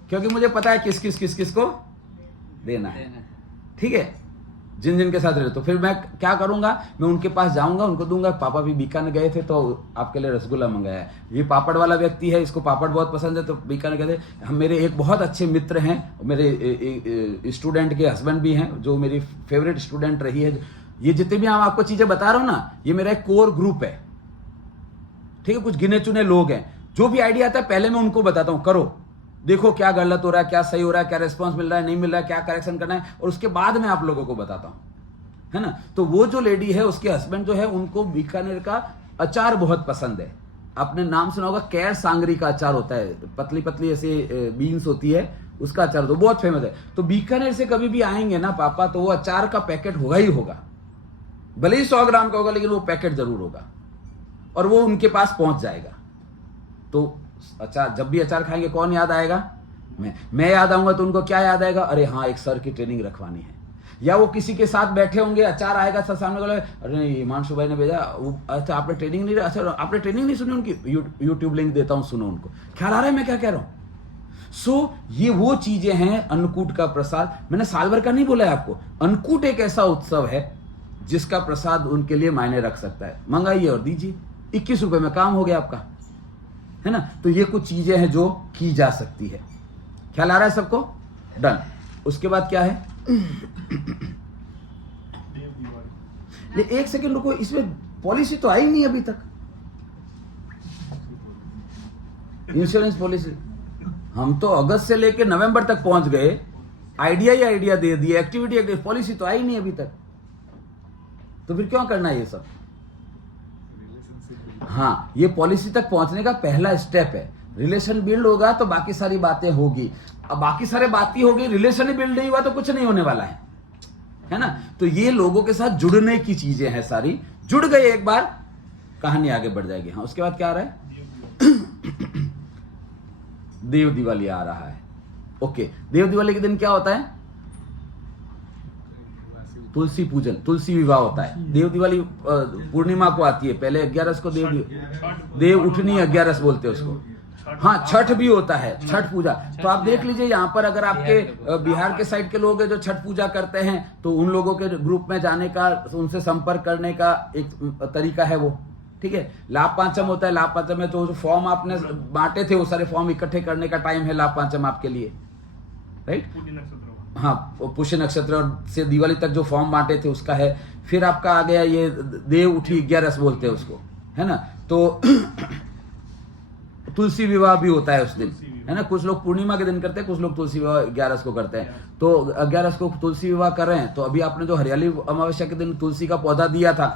क्योंकि मुझे पता है किस को देना है, ठीक है, जिन जिन के साथ रहे। तो फिर मैं क्या करूंगा, मैं उनके पास जाऊंगा, उनको दूंगा। पापा भी बीकानेर गए थे तो आपके लिए रसगुल्ला मंगाया है। ये पापड़ वाला व्यक्ति है, इसको पापड़ बहुत पसंद है, तो बीकानेर गए थे। हम मेरे एक बहुत अच्छे मित्र हैं, मेरे स्टूडेंट के हस्बैंड भी हैं, जो मेरी फेवरेट स्टूडेंट रही है। ये जितने भी हम आपको चीजें बता रहा हूं ना, ये मेरा एक कोर ग्रुप है, ठीक है, कुछ गिने चुने लोग हैं। जो भी आइडिया आता है पहले मैं उनको बताता हूं, करो, देखो क्या गलत हो रहा है, क्या सही हो रहा है, क्या रिस्पॉन्स मिल रहा है, नहीं मिल रहा है, क्या करेक्शन करना है, और उसके बाद मैं आप लोगों को बताता हूं, है ना। तो वो जो लेडी है, उसके हस्बैंड जो है, उनको बीकानेर का अचार बहुत पसंद है। आपने नाम सुना होगा, कैर सांगरी का अचार होता है, पतली पतली ऐसे बीन्स होती है, उसका अचार तो बहुत फेमस है। तो बीकानेर से कभी भी आएंगे ना पापा, तो वो अचार का पैकेट होगा ही होगा, भले ही 100 ग्राम का होगा, लेकिन वो पैकेट जरूर होगा और वो उनके पास पहुंच जाएगा। तो अचार, जब भी अचार खाएंगे कौन याद आएगा? मैं याद आऊंगा तो उनको क्या याद आएगा? अरे हाँ, एक सर की ट्रेनिंग रखवानी है। या वो किसी के साथ बैठे होंगे, अचार आएगा, सर सामने बोले, अरे हिमांशु भाई ने भेजा, अच्छा आपने ट्रेनिंग नहीं, अच्छा आपने ट्रेनिंग नहीं सुनी उनकी, यूट्यूब लिंक देता हूं, सुनो उनको। ख्याल आ रहा है मैं क्या कह रहा हूं? सो ये वो चीजें हैं, अन्नकूट का प्रसाद। मैंने साल भर का नहीं बोला है आपको, अन्नकूट एक ऐसा उत्सव है जिसका प्रसाद उनके लिए मायने रख सकता है। मंगाइए और दीजिए, 21 रुपए में काम हो गया आपका, है ना। तो ये कुछ चीजें हैं जो की जा सकती है। ख्याल आ रहा है सबको? डन। उसके बाद क्या है? एक सेकंड रुको, इसमें पॉलिसी तो आई नहीं अभी तक, इंश्योरेंस पॉलिसी। हम तो अगस्त से लेकर नवंबर तक पहुंच गए, आइडिया ही आइडिया दे दिए, एक्टिविटी, पॉलिसी तो आई नहीं अभी तक। तो फिर क्यों करना है ये सब? हाँ, ये पॉलिसी तक पहुंचने का पहला स्टेप है। रिलेशन बिल्ड होगा तो बाकी सारी बातें होगी। अब बाकी सारे बातें होगी, रिलेशन ही बिल्ड नहीं हुआ तो कुछ नहीं होने वाला है ना। तो ये लोगों के साथ जुड़ने की चीजें हैं सारी। जुड़ गए एक बार, कहानी आगे बढ़ जाएगी। हाँ, उसके बाद क्या आ रहा है? देव दिवाली आ रहा है। ओके, देव दिवाली के दिन क्या होता है? तुलसी पूजन, तुलसी विवाह होता है। देव दिवाली पूर्णिमा को आती है, पहले 11 को देव उठनी 11 बोलते हैं उसको। हाँ, छठ भी होता है, छठ पूजा। तो आप देख लीजिए यहाँ पर, अगर आपके बिहार के साइड के लोग हैं जो छठ पूजा करते हैं, तो उन लोगों के ग्रुप में जाने का, उनसे संपर्क करने का एक तरीका है वो, ठीक है। लाभ पांचम होता है, लाभ पांचम में तो जो फॉर्म आपने बांटे थे, वो सारे फॉर्म इकट्ठे करने का टाइम है लाभ पांचम आपके लिए, राइट। हाँ, पुष्य नक्षत्र से दिवाली तक जो फॉर्म बांटे थे उसका है। फिर आपका आ गया ये देव उठी 11 बोलते हैं उसको, है ना। तो तुलसी विवाह भी होता है उस दिन, है ना। कुछ लोग पूर्णिमा के दिन करते हैं, कुछ लोग तुलसी विवाह 11 को करते हैं। तो 11 को तुलसी विवाह कर रहे हैं, तो अभी आपने जो हरियाली अमावस्या के दिन तुलसी का पौधा दिया था,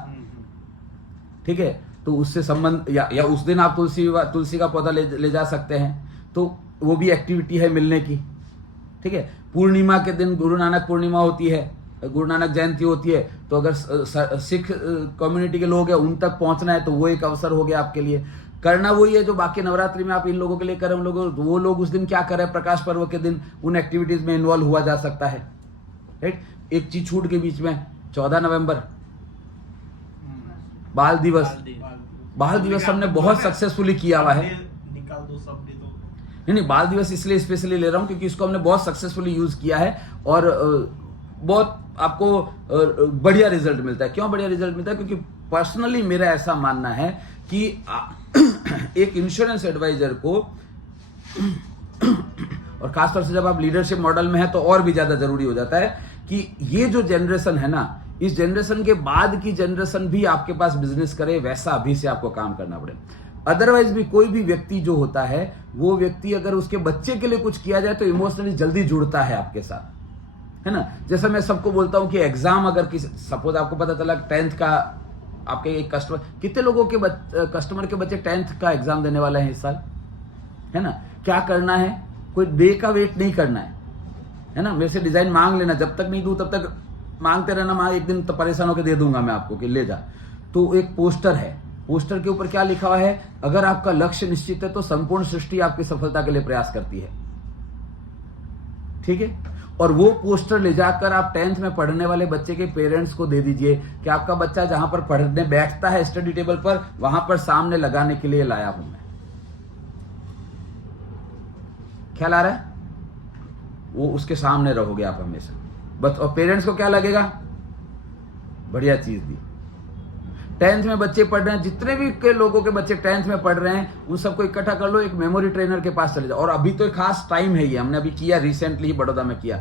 ठीक है, तो उससे संबंध, या उस दिन आप तुलसी का पौधा ले जा सकते हैं। तो वो भी एक्टिविटी है मिलने की, ठीक है। पूर्णिमा के दिन गुरु नानक पूर्णिमा होती है, गुरु नानक जयंती होती है, तो अगर सिख कम्युनिटी के लोग हैं उन तक पहुंचना है, तो वो एक अवसर हो गया आपके लिए। करना वही है जो बाकी नवरात्रि में आप इन लोगों के लिए करें, वो लोग उस दिन क्या करें, प्रकाश पर्व के दिन उन एक्टिविटीज में इन्वॉल्व हुआ जा सकता है, राइट। एक चीज छूट के बीच में, 14 नवंबर बाल दिवस। बाल दिवस हमने बहुत सक्सेसफुली किया हुआ है। नहीं, बाल दिवस इसलिए स्पेशली ले रहा हूं क्योंकि इसको हमने बहुत सक्सेसफुली यूज किया है और बहुत आपको बढ़िया रिजल्ट मिलता है। क्यों बढ़िया रिजल्ट मिलता है? क्योंकि पर्सनली मेरा ऐसा मानना है कि एक इंश्योरेंस एडवाइजर को, और खासतौर से जब आप लीडरशिप मॉडल में है तो और भी ज्यादा जरूरी हो जाता है कि ये जो जनरेशन है ना, इस जनरेशन के बाद की जनरेशन भी आपके पास बिजनेस करे, वैसा अभी से आपको काम करना पड़े। अदरवाइज भी कोई भी व्यक्ति जो होता है, वो व्यक्ति अगर उसके बच्चे के लिए कुछ किया जाए तो इमोशनली जल्दी जुड़ता है आपके साथ, है ना। जैसा मैं सबको बोलता हूं कि एग्जाम अगर किसी, सपोज आपको पता चला 10th का आपके एक कस्टमर, कितने लोगों के कस्टमर के बच्चे 10th का एग्जाम देने वाले हैं इस साल, है ना। क्या करना है? कोई डे का वेट नहीं करना है ना। मेरे से डिजाइन मांग लेना, जब तक नहीं दूं तब तक मांगते रहना, एक दिन तो परेशान होकर दे दूंगा मैं आपको कि ले जा। तो एक पोस्टर है, पोस्टर के ऊपर क्या लिखा हुआ है? अगर आपका लक्ष्य निश्चित है तो संपूर्ण सृष्टि आपकी सफलता के लिए प्रयास करती है, ठीक है। और वो पोस्टर ले जाकर आप 10th में पढ़ने वाले बच्चे के पेरेंट्स को दे दीजिए कि आपका बच्चा जहां पर पढ़ने बैठता है स्टडी टेबल पर, वहां पर सामने लगाने के लिए लाया हूं मैं। ख्याल आ रहा है? वो उसके सामने रहोगे आप हमेशा, बस। और पेरेंट्स को क्या लगेगा? बढ़िया चीज दी। 10th में बच्चे पढ़ रहे हैं, जितने भी के लोगों के बच्चे 10th में पढ़ रहे हैं उन सबको इकट्ठा कर लो, एक मेमोरी ट्रेनर के पास चले जाओ। और अभी तो एक खास टाइम है, ये हमने अभी किया, रिसेंटली ही बड़ौदा में किया।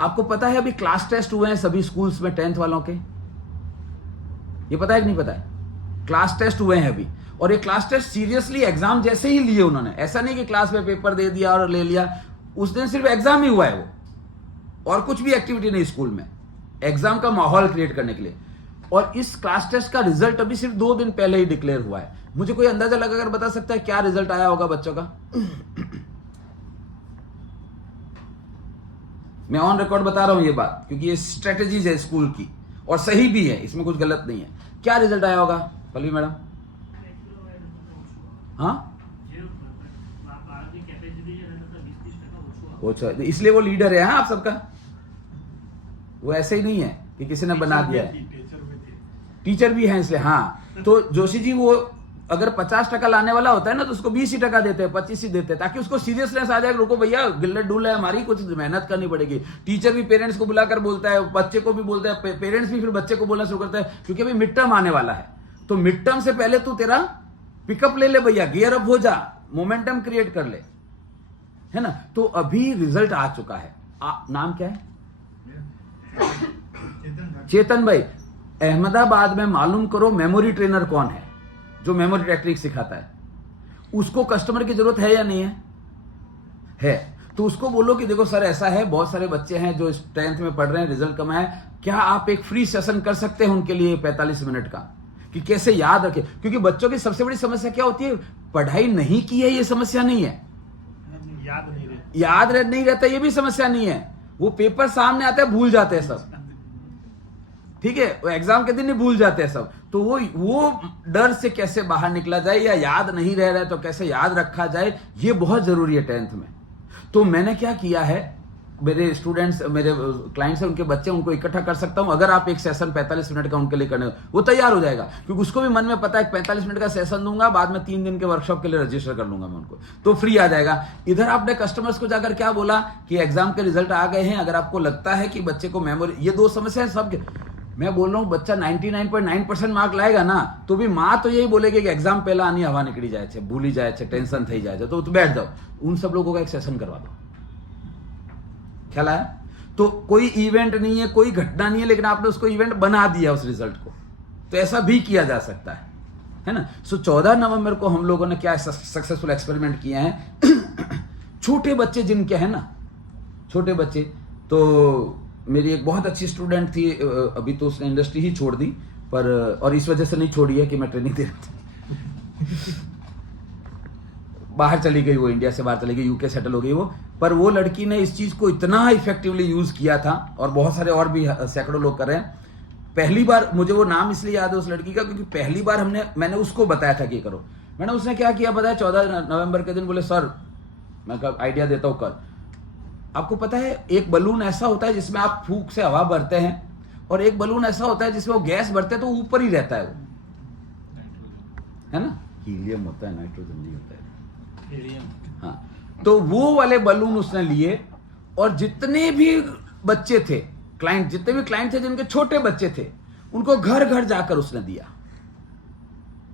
आपको पता है अभी क्लास टेस्ट हुए हैं सभी स्कूल्स में 10th वालों के, ये पता है कि नहीं पता है? क्लास टेस्ट हुए हैं अभी, और ये क्लास टेस्ट सीरियसली एग्जाम जैसे ही लिए उन्होंने, ऐसा नहीं कि क्लास में पेपर दे दिया और ले लिया। उस दिन सिर्फ एग्जाम ही हुआ है वो, और कुछ भी एक्टिविटी नहीं स्कूल में, एग्जाम का माहौल क्रिएट करने के लिए। और इस क्लास टेस्ट का रिजल्ट अभी सिर्फ 2 दिन पहले ही डिक्लेयर हुआ है। मुझे कोई अंदाजा लगाकर बता सकता है क्या रिजल्ट आया होगा बच्चों का? मैं ऑन रिकॉर्ड बता रहा हूं ये बात, क्योंकि ये स्ट्रेटेजीज है स्कूल की और सही भी है, इसमें कुछ गलत नहीं है। क्या रिजल्ट आया होगा पल्लवी मैडम? हाँ, अच्छा, इसलिए वो लीडर है। हाँ, आप सबका वो ऐसे ही नहीं है कि किसी ने बना दिया है, टीचर भी है इसलिए। हाँ, तो जोशी जी वो अगर 50% लाने वाला होता है ना, तो उसको 20% देते हैं, 25 ही देते हैं, ताकि उसको सीरियसनेस आ जाए, रुको भैया गिल्ले डुल है हमारी, कुछ मेहनत करनी पड़ेगी। टीचर भी पेरेंट्स को बुलाकर बोलता है, बच्चे को भी बोलता है, पेरेंट्स भी फिर बच्चे को बोलना शुरू करता है, क्योंकि अभी मिड टर्म आने वाला है। तो मिड टर्म से पहले तू तेरा पिकअप ले ले भैया, गियर अप हो जा, मोमेंटम क्रिएट कर ले, है ना। तो अभी रिजल्ट आ चुका है। नाम क्या है? चेतन भाई, अहमदाबाद में मालूम करो मेमोरी ट्रेनर कौन है जो मेमोरी टेक्निक सिखाता है। उसको कस्टमर की जरूरत है या नहीं है? है। तो उसको बोलो कि देखो सर ऐसा है, बहुत सारे बच्चे हैं जो 10th में पढ़ रहे हैं, रिजल्ट कम है, क्या आप एक फ्री सेशन कर सकते हैं उनके लिए 45 मिनट का, कि कैसे याद रखें। क्योंकि बच्चों की सबसे बड़ी समस्या क्या होती है? पढ़ाई नहीं की है ये समस्या नहीं है, याद नहीं रहता ये भी समस्या नहीं है। वो पेपर सामने आता है भूल जाते हैं सब, ठीक है, वो एग्जाम के दिन ही भूल जाते हैं सब। तो वो डर से कैसे बाहर निकला जाए, या याद नहीं रह रहा है तो कैसे याद रखा जाए, ये बहुत जरूरी है 10th में। तो मैंने क्या किया है, मेरे स्टूडेंट्स, मेरे क्लाइंट्स हैं, उनके बच्चे, उनको इकट्ठा कर सकता हूं। अगर आप एक सेशन 45 मिनट का उनके लिए करने, वो तैयार हो जाएगा, क्योंकि उसको भी मन में पता है 45 मिनट का सेशन दूंगा, बाद में 3 दिन के वर्कशॉप के लिए रजिस्टर कर लूंगा मैं उनको, तो फ्री आ जाएगा। इधर आपने कस्टमर्स को जाकर क्या बोला कि एग्जाम के रिजल्ट आ गए हैं, अगर आपको लगता है कि बच्चे को मेमोरी, ये 2 समस्या है सबके। मैं बोल रहा हूं बच्चा 99.9% मार्क लाएगा ना, तो भी माँ तो यही बोलेगी कि एग्जाम पहला आनी हवा निकली जाए छे, भूली जाए छे, टेंशन थी जाए, तो बैठ जाओ। उन सब लोगों का एक सेशन करवा दो, ख्याल आया? तो कोई इवेंट नहीं है, कोई घटना नहीं है, लेकिन आपने उसको इवेंट बना दिया उस रिजल्ट को, तो ऐसा भी किया जा सकता है ना। सो 14 नवंबर को हम लोगों ने क्या सक्सेसफुल एक्सपेरिमेंट किया है। छोटे बच्चे जिनके हैं ना, छोटे बच्चे, तो मेरी एक बहुत अच्छी स्टूडेंट थी, अभी तो उसने इंडस्ट्री ही छोड़ दी, पर और इस वजह से नहीं छोड़ी है कि मैं ट्रेनिंग दे रहा था। बाहर चली गई वो, इंडिया से बाहर चली गई, यूके सेटल हो गई वो। पर वो लड़की ने इस चीज को इतना इफेक्टिवली यूज किया था, और बहुत सारे और भी सैकड़ों लोग कर रहे हैं। पहली बार मुझे वो नाम इसलिए याद है उस लड़की का, क्योंकि पहली बार मैंने उसको बताया था कि करो। मैंने उसने क्या किया बताया, 14 नवंबर के दिन बोले सर मैं आइडिया देता हूं कर। आपको पता है एक बलून ऐसा होता है जिसमें आप फूंक से हवा भरते हैं, और एक बलून ऐसा होता है जिसमें वो गैस भरते हैं तो ऊपर ही रहता है वो, है ना। हीलियम होता है, नाइट्रोजन नहीं होता है। हाँ, तो वो वाले बलून उसने लिए, और जितने भी बच्चे थे क्लाइंट, जितने भी क्लाइंट थे जिनके छोटे बच्चे थे, उनको घर घर जाकर उसने दिया,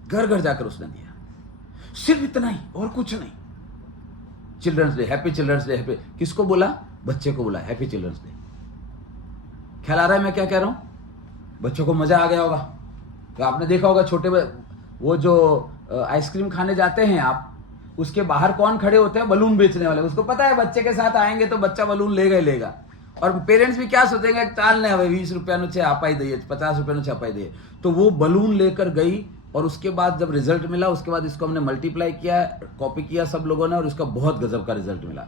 घर घर जाकर उसने दिया। सिर्फ इतना ही, और कुछ नहीं। Children's day, happy children's day, happy, किसको बोला? बच्चे को बोला हैप्पी चिल्ड्रंस डे। ख्याल आ रहा है मैं क्या कह रहा हूं? बच्चों को मजा आ गया होगा। तो आपने देखा होगा छोटे वो जो आइसक्रीम खाने जाते हैं आप, उसके बाहर कौन खड़े होते हैं? बलून बेचने वाले। उसको पता है बच्चे के साथ आएंगे तो बच्चा बलून लेगा ही लेगा, और पेरेंट्स भी क्या सोचेंगे, चाल ने हमें 20 रुपया नु छे आपा ही दिए, 50 रुपया नु छे आपा ही दिए। तो वो बलून लेकर गई, और उसके बाद जब रिजल्ट मिला, उसके बाद इसको हमने मल्टीप्लाई किया, कॉपी किया सब लोगों ने, और इसका बहुत गजब का रिजल्ट मिला।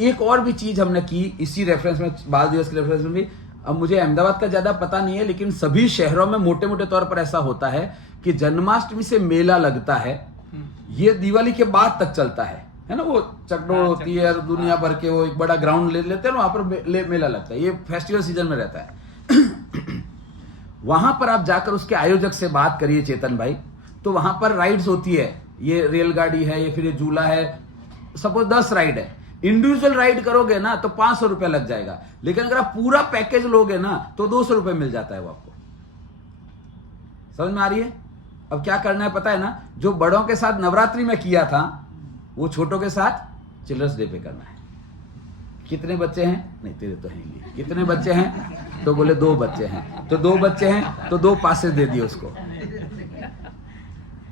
एक और भी चीज हमने की इसी रेफरेंस में, बाल दिवस के रेफरेंस में भी। अब मुझे अहमदाबाद का ज्यादा पता नहीं है, लेकिन सभी शहरों में मोटे मोटे तौर पर ऐसा होता है कि जन्माष्टमी से मेला लगता है, ये दिवाली के बाद तक चलता है ना। वो चकडोर होती है, और दुनिया भर के वो एक बड़ा ग्राउंड ले लेते हैं, वहां पर मेला लगता है, ये फेस्टिवल सीजन में रहता है। वहां पर आप जाकर उसके आयोजक से बात करिए चेतन भाई, तो वहां पर राइड्स होती है, ये रेलगाड़ी है, ये फिर ये झूला है, सपोज 10 राइड है। इंडिविजुअल राइड करोगे ना तो 500 रुपया लग जाएगा, लेकिन अगर आप पूरा पैकेज लोगे ना तो 200 रुपये मिल जाता है वो आपको। समझ में आ रही है? अब क्या करना है पता है ना, जो बड़ों के साथ नवरात्रि में किया था वो छोटों के साथ चिल्ड्रंस डे पे करना है। कितने बच्चे हैं? नहीं तेरे तो हैं ही। कितने बच्चे हैं? तो बोले 2 बच्चे हैं, तो 2 बच्चे हैं तो 2 पासेस दे दिए उसको।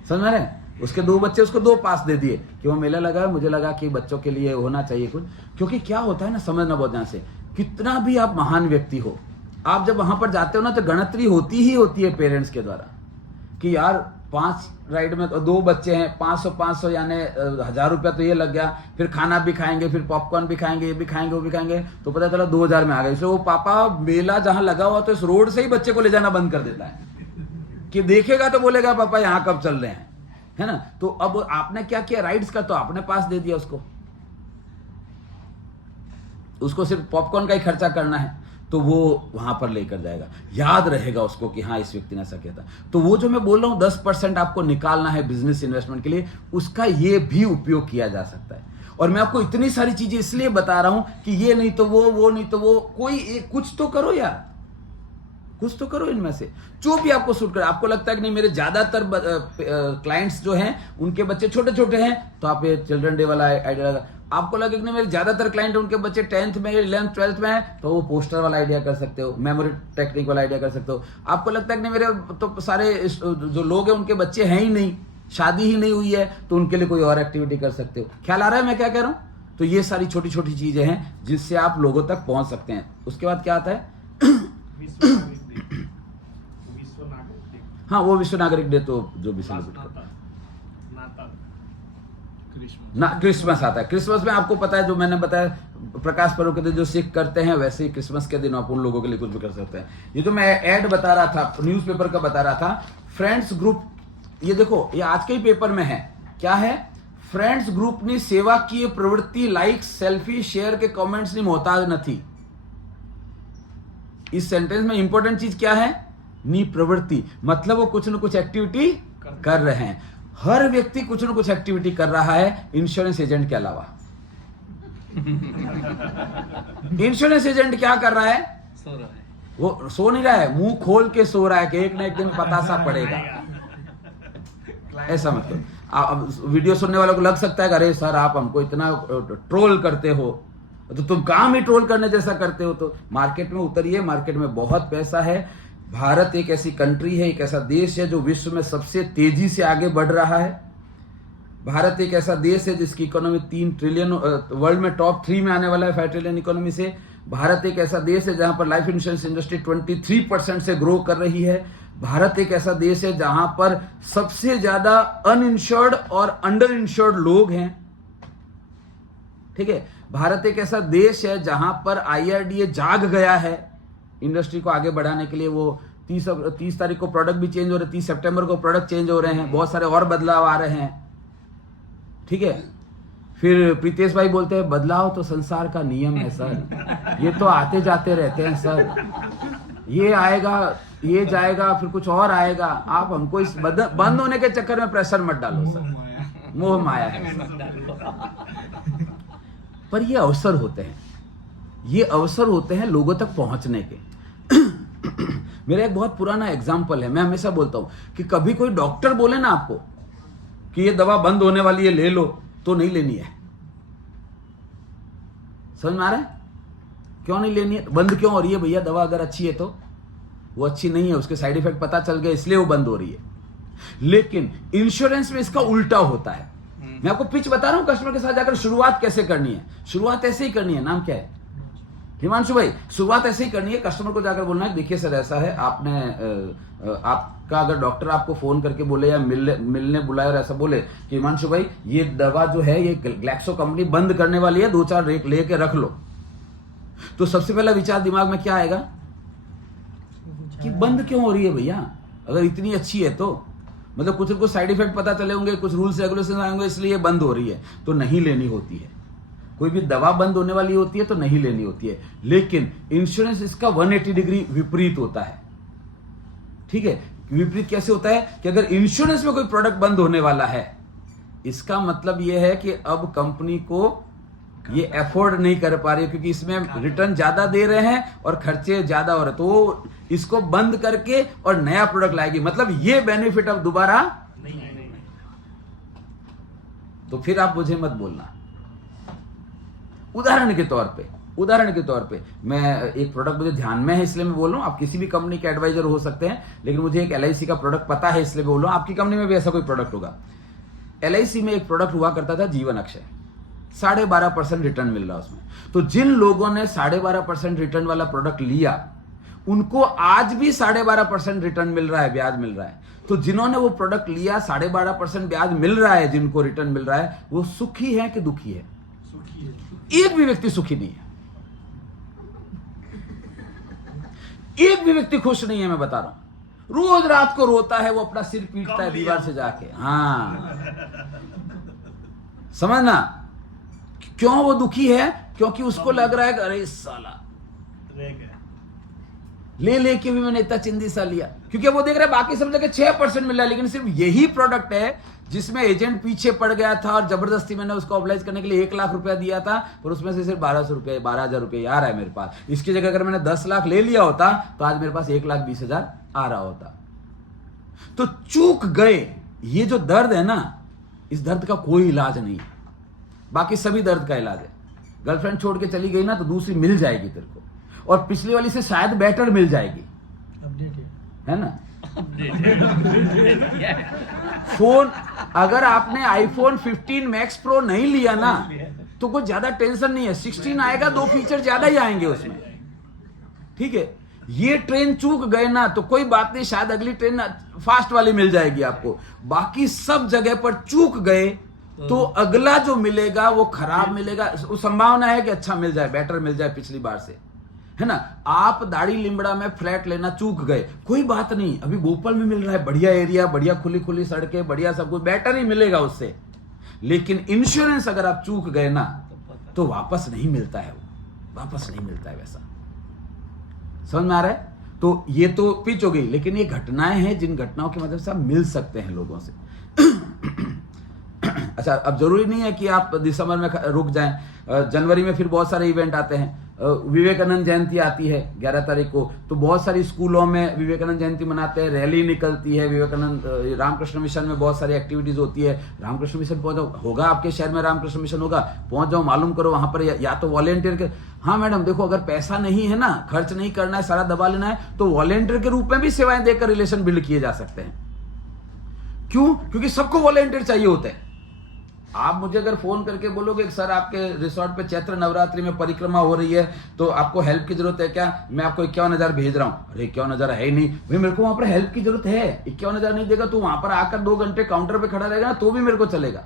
समझ में आ रहा है? उसके 2 बच्चे, उसको 2 पास दे दिए कि वो मेला लगा है, मुझे लगा कि बच्चों के लिए होना चाहिए कुछ। क्योंकि क्या होता है ना, समझना बहुत ध्यान से, कितना भी आप महान व्यक्ति हो, आप जब वहां पर जाते हो ना तो गणतरी होती ही होती है पेरेंट्स के द्वारा कि यार 5 राइड में तो 2 बच्चे हैं, 500 यानी 1000 रुपया तो ये लग गया, फिर खाना भी खाएंगे, फिर पॉपकॉर्न भी खाएंगे, ये भी खाएंगे, वो भी खाएंगे, तो पता चला 2000 में आ गए। इसलिए वो पापा मेला जहां लगा हुआ तो इस रोड से ही बच्चे को ले जाना बंद कर देता है कि देखेगा तो बोलेगा पापा यहाँ कब चल रहे हैं, है ना। तो अब आपने क्या किया, राइड्स का तो आपने पास दे दिया उसको सिर्फ पॉपकॉर्न का ही खर्चा करना है, तो वो वहां पर लेकर जाएगा, याद रहेगा उसको कि हाँ इस व्यक्ति ने ऐसा किया था। तो वो जो मैं बोल रहा हूं 10% आपको निकालना है बिजनेस इन्वेस्टमेंट के लिए, उसका ये भी उपयोग किया जा सकता है। और मैं आपको इतनी सारी चीजें इसलिए बता रहा हूं कि ये नहीं तो वो नहीं तो वो, कोई कुछ तो करो यार, कुछ तो करो इनमें से जो भी आपको सूट करे। आपको लगता है कि नहीं मेरे ज्यादातर क्लाइंट्स जो हैं उनके बच्चे छोटे छोटे हैं, तो आप ये चिल्ड्रन डे वाला आइडिया लगा। आपको लगे कि नहीं मेरे ज्यादातर क्लाइंट उनके बच्चे 10th में 11th 12th में हैं, तो वो पोस्टर वाला आइडिया कर सकते हो, मेमोरी टेक्निक वाला आइडिया कर सकते हो। आपको लगता है कि नहीं मेरे तो सारे जो लोग हैं उनके बच्चे हैं ही नहीं, शादी ही नहीं हुई है, तो उनके लिए कोई और एक्टिविटी कर सकते हो। ख्याल आ रहा है मैं क्या कह रहा हूं? तो ये सारी छोटी छोटी चीजें हैं जिससे आप लोगों तक पहुंच सकते हैं। उसके बाद क्या आता है हाँ, वो विश्व नागरिक डे तो जो भी सेलिब्रेट करता है ना, क्रिसमस आता है। क्रिसमस में आपको पता है, जो मैंने बताया प्रकाश पर्व के दिन जो सिख करते हैं, वैसे ही क्रिसमस के दिन आप उन लोगों के लिए कुछ भी कर सकते हैं। ये जो मैं ऐड बता रहा था, न्यूज़पेपर का बता रहा था, फ्रेंड्स ग्रुप, ये देखो ये आज के ही पेपर में है, क्या है, फ्रेंड्स ग्रुप ની સેવાકીય પ્રવૃત્તિ, લાઇક, સેલ્ફી, શેર के कमेंट्स ની મોહતાજ નથી। इस सेंटेंस में इंपॉर्टेंट चीज क्या है, नी प्रवृत्ति, मतलब वो कुछ न कुछ एक्टिविटी कर रहे हैं। हर व्यक्ति कुछ न कुछ एक्टिविटी कर रहा है, इंश्योरेंस एजेंट के अलावा। इंश्योरेंस एजेंट क्या कर रहा है, सो रहा है। वो सो नहीं रहा है, मुंह खोल के सो रहा है कि एक ना एक दिन पता सा पड़ेगा। ऐसा मतलब अब वीडियो सुनने वालों को लग सकता है कि अरे सर आप हमको इतना ट्रोल करते हो, तो तुम काम ही ट्रोल करने जैसा करते हो। तो मार्केट में उतरिए, मार्केट में बहुत पैसा है। भारत एक ऐसी कंट्री है, एक ऐसा देश है जो विश्व में सबसे तेजी से आगे बढ़ रहा है। भारत एक ऐसा देश है जिसकी इकोनॉमी 3 ट्रिलियन, वर्ल्ड में टॉप 3 में आने वाला है 5 ट्रिलियन इकोनॉमी से। भारत एक ऐसा देश है जहां पर लाइफ इंश्योरेंस इंडस्ट्री 23% से ग्रो कर रही है। भारत एक ऐसा देश है जहां पर सबसे ज्यादा अनइंश्योर्ड और अंडर इंश्योर्ड लोग हैं, ठीक है। भारत एक ऐसा देश है जहां पर IRDA जाग गया है इंडस्ट्री को आगे बढ़ाने के लिए। वो 30 तारीख को प्रोडक्ट भी चेंज हो रहे हैं, 30 सितंबर को प्रोडक्ट चेंज हो रहे हैं, बहुत सारे और बदलाव आ रहे हैं, ठीक है। फिर प्रीतेश भाई बोलते हैं बदलाव तो संसार का नियम है सर, ये तो आते जाते रहते हैं सर, ये आएगा ये जाएगा फिर कुछ और आएगा। आप हमको इस बंद होने के चक्कर में प्रेशर मत डालो सर, मोह माया है पर ये अवसर होते हैं, ये अवसर होते हैं लोगों तक पहुंचने के। मेरा एक बहुत पुराना एग्जाम्पल है, मैं हमेशा बोलता हूं कि कभी कोई डॉक्टर बोले ना आपको कि ये दवा बंद होने वाली है ले लो, तो नहीं लेनी है। समझ में आ रहा है? क्यों नहीं लेनी है, बंद क्यों हो रही है भैया? दवा अगर अच्छी है तो वो अच्छी नहीं है, उसके साइड इफेक्ट पता चल गया इसलिए वो बंद हो रही है। लेकिन इंश्योरेंस में इसका उल्टा होता है। मैं आपको पिच बता रहा हूं कस्टमर के साथ जाकर शुरुआत कैसे करनी है। शुरुआत ऐसे ही करनी है। नाम क्या है? हिमांशु भाई। शुरुआत ऐसे ही करनी है, कस्टमर को जाकर बोलना है देखिए सर ऐसा है, आपने आपका अगर डॉक्टर आपको फोन करके बोले या मिलने बुलाए और ऐसा बोले कि हिमांशु भाई ये दवा जो है ये ग्लैक्सो कंपनी बंद करने वाली है, 2-4 रेक लेके रख लो, तो सबसे पहला विचार दिमाग में क्या आएगा कि बंद क्यों हो रही है भैया, अगर इतनी अच्छी है तो मतलब कुछ साइड इफेक्ट पता चले होंगे, कुछ रूल्स रेगुलेशन आए होंगे इसलिए बंद हो रही है, तो नहीं लेनी होती है। कोई भी दवा बंद होने वाली होती है तो नहीं लेनी होती है। लेकिन इंश्योरेंस इसका 180 डिग्री विपरीत होता है, ठीक है। विपरीत कैसे होता है कि अगर इंश्योरेंस में कोई प्रोडक्ट बंद होने वाला है, इसका मतलब यह है कि अब कंपनी को ये अफोर्ड नहीं कर पा रही है क्योंकि इसमें रिटर्न ज्यादा दे रहे हैं और खर्चे ज्यादा हो रहे हैं, तो इसको बंद करके और नया प्रोडक्ट लाएगी, मतलब ये बेनिफिट अब दोबारा नहीं। तो फिर आप मुझे मत बोलना। उदाहरण के तौर पे उदाहरण के तौर पे मैं एक प्रोडक्ट मुझे ध्यान में है इसलिए मैं बोल रहा हूँ, आप किसी भी कंपनी के एडवाइजर हो सकते हैं, लेकिन मुझे एक LIC का प्रोडक्ट पता है इसलिए बोल रहा हूँ, आपकी कंपनी में भी ऐसा कोई प्रोडक्ट होगा। LIC में एक प्रोडक्ट हुआ करता था जीवन अक्षय, 12.5% रिटर्न मिल रहा उसमें। तो जिन लोगों ने 12.5% रिटर्न वाला प्रोडक्ट लिया उनको आज भी 12.5% रिटर्न मिल रहा है, ब्याज मिल रहा है। तो जिन्होंने वो प्रोडक्ट लिया 12.5% ब्याज मिल रहा है, जिनको रिटर्न मिल रहा है, वो सुखी है कि दुखी है? सुखी है। एक भी व्यक्ति सुखी नहीं है, एक भी व्यक्ति खुश नहीं है, मैं बता रहा हूं। रोज रात को रोता है, वो अपना सिर पीटता है दीवार से जाके। हाँ, समझना क्यों वो दुखी है? क्योंकि उसको लग रहा है कि अरे साला ले लेके भी मैंने इतना चिंदी सा लिया, क्योंकि वो देख रहा है बाकी सब जगह 6% मिल रहा है, लेकिन सिर्फ यही प्रोडक्ट है जिसमें एजेंट पीछे पड़ गया था और जबरदस्ती मैंने उसको ऑब्लाइज करने के लिए 1 लाख रुपया दिया था, पर उसमें से सिर्फ 1200 रुपये 12,000 रुपये आ रहा है मेरे पास। इसकी जगह अगर मैंने 10 लाख ले लिया होता तो आज मेरे पास 1,20,000 आ रहा होता। तो चूक गए, ये जो दर्द है ना, इस दर्द का कोई इलाज नहीं है, बाकी सभी दर्द का इलाज है। गर्लफ्रेंड छोड़ के चली गई ना तो दूसरी मिल जाएगी तेरे को, और पिछली वाली से शायद बेटर मिल जाएगी, है ना। फोन अगर आपने आईफोन 15 मैक्स प्रो नहीं लिया ना तो कुछ ज्यादा टेंशन नहीं है, 16 आएगा, 2 फीचर ज्यादा ही आएंगे उसमें, ठीक है। ये ट्रेन चूक गए ना तो कोई बात नहीं, शायद अगली ट्रेन फास्ट वाली मिल जाएगी आपको। बाकी सब जगह पर चूक गए तो अगला जो मिलेगा वो खराब मिलेगा। संभावना है कि अच्छा मिल जाए, बेटर मिल जाए पिछली बार से, है ना। आप दाढ़ी लिमड़ा में फ्लैट लेना चूक गए, कोई बात नहीं, अभी भोपाल में मिल रहा है, बढ़िया एरिया, बढ़िया खुली खुली सड़कें, बढ़िया सब कुछ, बेटर ही मिलेगा उससे। लेकिन इंश्योरेंस अगर आप चूक गए ना तो वापस नहीं मिलता है, वो वापस नहीं मिलता है वैसा। समझ में आ रहा है? तो ये तो पिच हो गई, लेकिन ये घटनाएं हैं जिन घटनाओं की मदद से आप मिल सकते हैं लोगों से। अच्छा, अब जरूरी नहीं है कि आप दिसंबर में रुक जाएं, जनवरी में फिर बहुत सारे इवेंट आते हैं। विवेकानंद जयंती आती है 11 तारीख को, तो बहुत सारी स्कूलों में विवेकानंद जयंती मनाते हैं, रैली निकलती है। विवेकानंद रामकृष्ण मिशन में बहुत सारी एक्टिविटीज होती है। रामकृष्ण मिशन पहुंच जाओ, होगा आपके शहर में रामकृष्ण मिशन होगा, पहुंच जाओ, मालूम करो वहां पर, या तो वॉलेंटियर के। हाँ मैडम देखो, अगर पैसा नहीं है ना, खर्च नहीं करना है, सारा दबा लेना है, तो वॉलेंटियर के रूप में भी सेवाएं देकर रिलेशन बिल्ड किए जा सकते हैं। क्यों? क्योंकि सबको वॉलेंटियर चाहिए होते हैं। आप मुझे अगर फोन करके बोलोगे कि सर आपके रिसोर्ट पे चैत्र नवरात्रि में परिक्रमा हो रही है तो आपको हेल्प की जरूरत है क्या, मैं आपको 51,000 भेज रहा हूं। अरे 51,000 है ही नहीं भाई, मेरे को वहां पर हेल्प की जरूरत है, 51,000 नहीं देगा तो वहां पर आकर 2 घंटे काउंटर पे खड़ा रहेगा ना तो भी मेरे को चलेगा,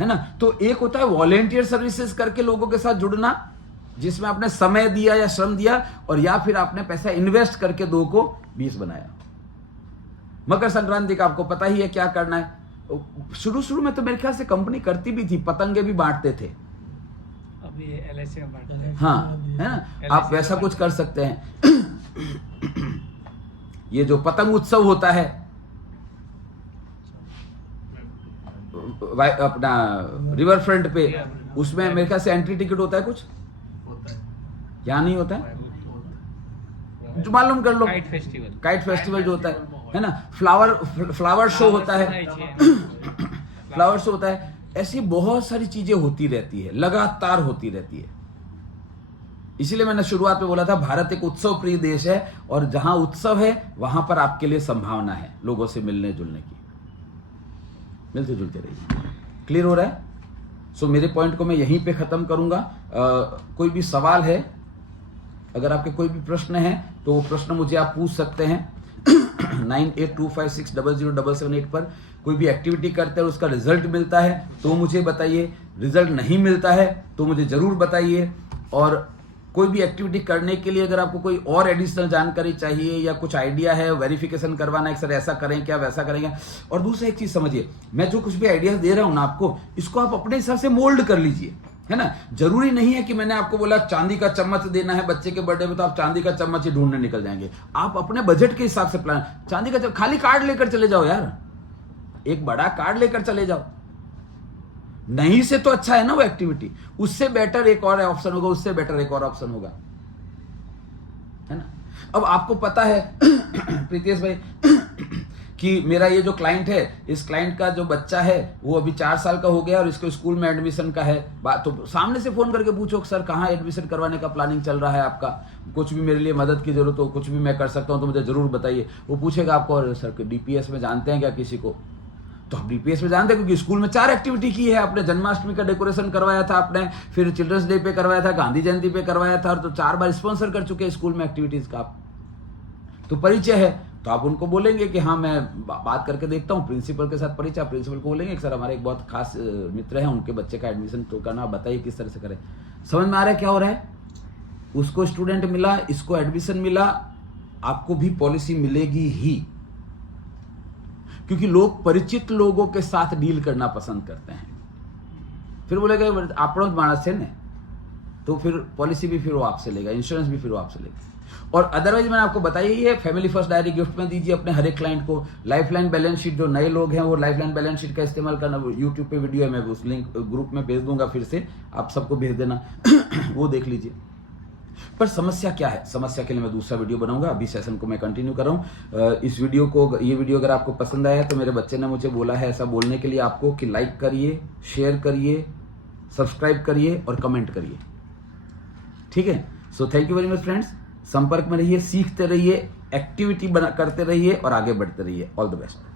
है ना। तो एक होता है वॉलेंटियर सर्विसेज करके लोगों के साथ जुड़ना, जिसमें आपने समय दिया या श्रम दिया, और या फिर आपने पैसा इन्वेस्ट करके 2 को 20 बनाया। मकर संक्रांति का आपको पता ही है क्या करना है। शुरू में तो मेरे ख्याल से कंपनी करती भी थी, पतंगे भी बांटते थे, अभी LIC में बांटते हैं। हाँ, है ना। आप वैसा कुछ कर सकते हैं। ये जो पतंग उत्सव होता है अपना रिवर फ्रंट पे, उसमें मेरे ख्याल से एंट्री टिकट होता है कुछ, क्या नहीं होता है जो मालूम कर लो। काइट फेस्टिवल जो होता है ना, फ्लावर शो होता है, फ्लावर शो होता है, ऐसी बहुत सारी चीजें होती रहती है, लगातार होती रहती है। इसीलिए मैंने शुरुआत में बोला था भारत एक उत्सव प्रिय देश है, और जहां उत्सव है वहां पर आपके लिए संभावना है लोगों से मिलने जुलने की। मिलते जुलते रहिए। क्लियर हो रहा है? सो मेरे पॉइंट को मैं यहीं पे खत्म करूंगा। कोई भी सवाल है, अगर आपके कोई भी प्रश्न है तो वो प्रश्न मुझे आप पूछ सकते हैं 9825600778 पर। कोई भी एक्टिविटी करते हैं उसका रिजल्ट मिलता है तो मुझे बताइए, रिजल्ट नहीं मिलता है तो मुझे जरूर बताइए। और कोई भी एक्टिविटी करने के लिए अगर आपको कोई और एडिशनल जानकारी चाहिए या कुछ आइडिया है, वेरिफिकेशन करवाना है, सर ऐसा करें क्या, वैसा करेंगे। और दूसरा एक चीज समझिए, मैं जो कुछ भी आइडियाज दे रहा हूं ना आपको, इसको आप अपने हिसाब से मोल्ड कर लीजिए, है ना। जरूरी नहीं है कि मैंने आपको बोला चांदी का चम्मच देना है बच्चे के बर्थडे में तो आप चांदी का चम्मच ही ढूंढने निकल जाएंगे। आप अपने बजट के हिसाब से प्लान, चांदी का खाली कार्ड लेकर चले जाओ यार, एक बड़ा कार्ड लेकर चले जाओ। नहीं से तो अच्छा है ना वो एक्टिविटी, उससे बेटर एक और ऑप्शन होगा, उससे बेटर एक और ऑप्शन होगा, है ना। अब आपको पता है प्रीतिश भाई कि मेरा ये जो क्लाइंट है, इस क्लाइंट का जो बच्चा है वो अभी 4 साल का हो गया और इसको स्कूल में एडमिशन का है, तो सामने से फोन करके पूछो सर कहाँ एडमिशन करवाने का प्लानिंग चल रहा है आपका, कुछ भी मेरे लिए मदद की जरूरत हो, कुछ भी मैं कर सकता हूँ तो मुझे जरूर बताइए। वो पूछेगा आपको, और सर डीपीएस में जानते हैं क्या किसी को? तो आप डीपीएस में जानते हैं क्योंकि स्कूल में 4 एक्टिविटी की है आपने। जन्माष्टमी का डेकोरेशन करवाया था आपने, फिर चिल्ड्रंस डे पे करवाया था, गांधी जयंती पे करवाया था, और तो 4 बार स्पॉन्सर कर चुके हैं स्कूल में एक्टिविटीज का आप, तो परिचय है। तो आप उनको बोलेंगे कि हाँ मैं बात करके देखता हूँ, प्रिंसिपल के साथ परिचय। प्रिंसिपल को बोलेंगे कि सर हमारे एक बहुत खास मित्र हैं, उनके बच्चे का एडमिशन तो करना, बताइए किस तरह से करें। समझ में आ रहा है क्या हो रहा है? उसको स्टूडेंट मिला, इसको एडमिशन मिला, आपको भी पॉलिसी मिलेगी ही, क्योंकि लोग परिचित लोगों के साथ डील करना पसंद करते हैं। फिर बोलेगा आप मानस है ना, तो फिर पॉलिसी भी फिर वो आपसे लेगा, इंश्योरेंस भी फिर वो आपसे लेगा। और अदरवाइज मैंने आपको बताया ही है, फैमिली फर्स्ट डायरी गिफ्ट में दीजिए अपने हर एक क्लाइंट को। लाइफलाइन बैलेंस शीट, जो नए लोग हैं वो लाइफलाइन बैलेंस शीट का इस्तेमाल करना, यूट्यूब पे वीडियो है, मैं उस लिंक ग्रुप में भेज दूंगा, फिर से आप सबको भेज देना वो देख लीजिए। पर समस्या क्या है, समस्या के लिए मैं दूसरा वीडियो बनाऊंगा। अभी सेशन को मैं कंटिन्यू कर रहा हूँ। इस वीडियो को, ये वीडियो अगर आपको पसंद आया तो मेरे बच्चे ने मुझे बोला है ऐसा बोलने के लिए आपको कि लाइक करिए, शेयर करिए, सब्सक्राइब करिए और कमेंट करिए, ठीक है। So thank you very much friends. संपर्क में रहिए, सीखते रहिए, एक्टिविटी करते रहिए और आगे बढ़ते रहिए। All the best.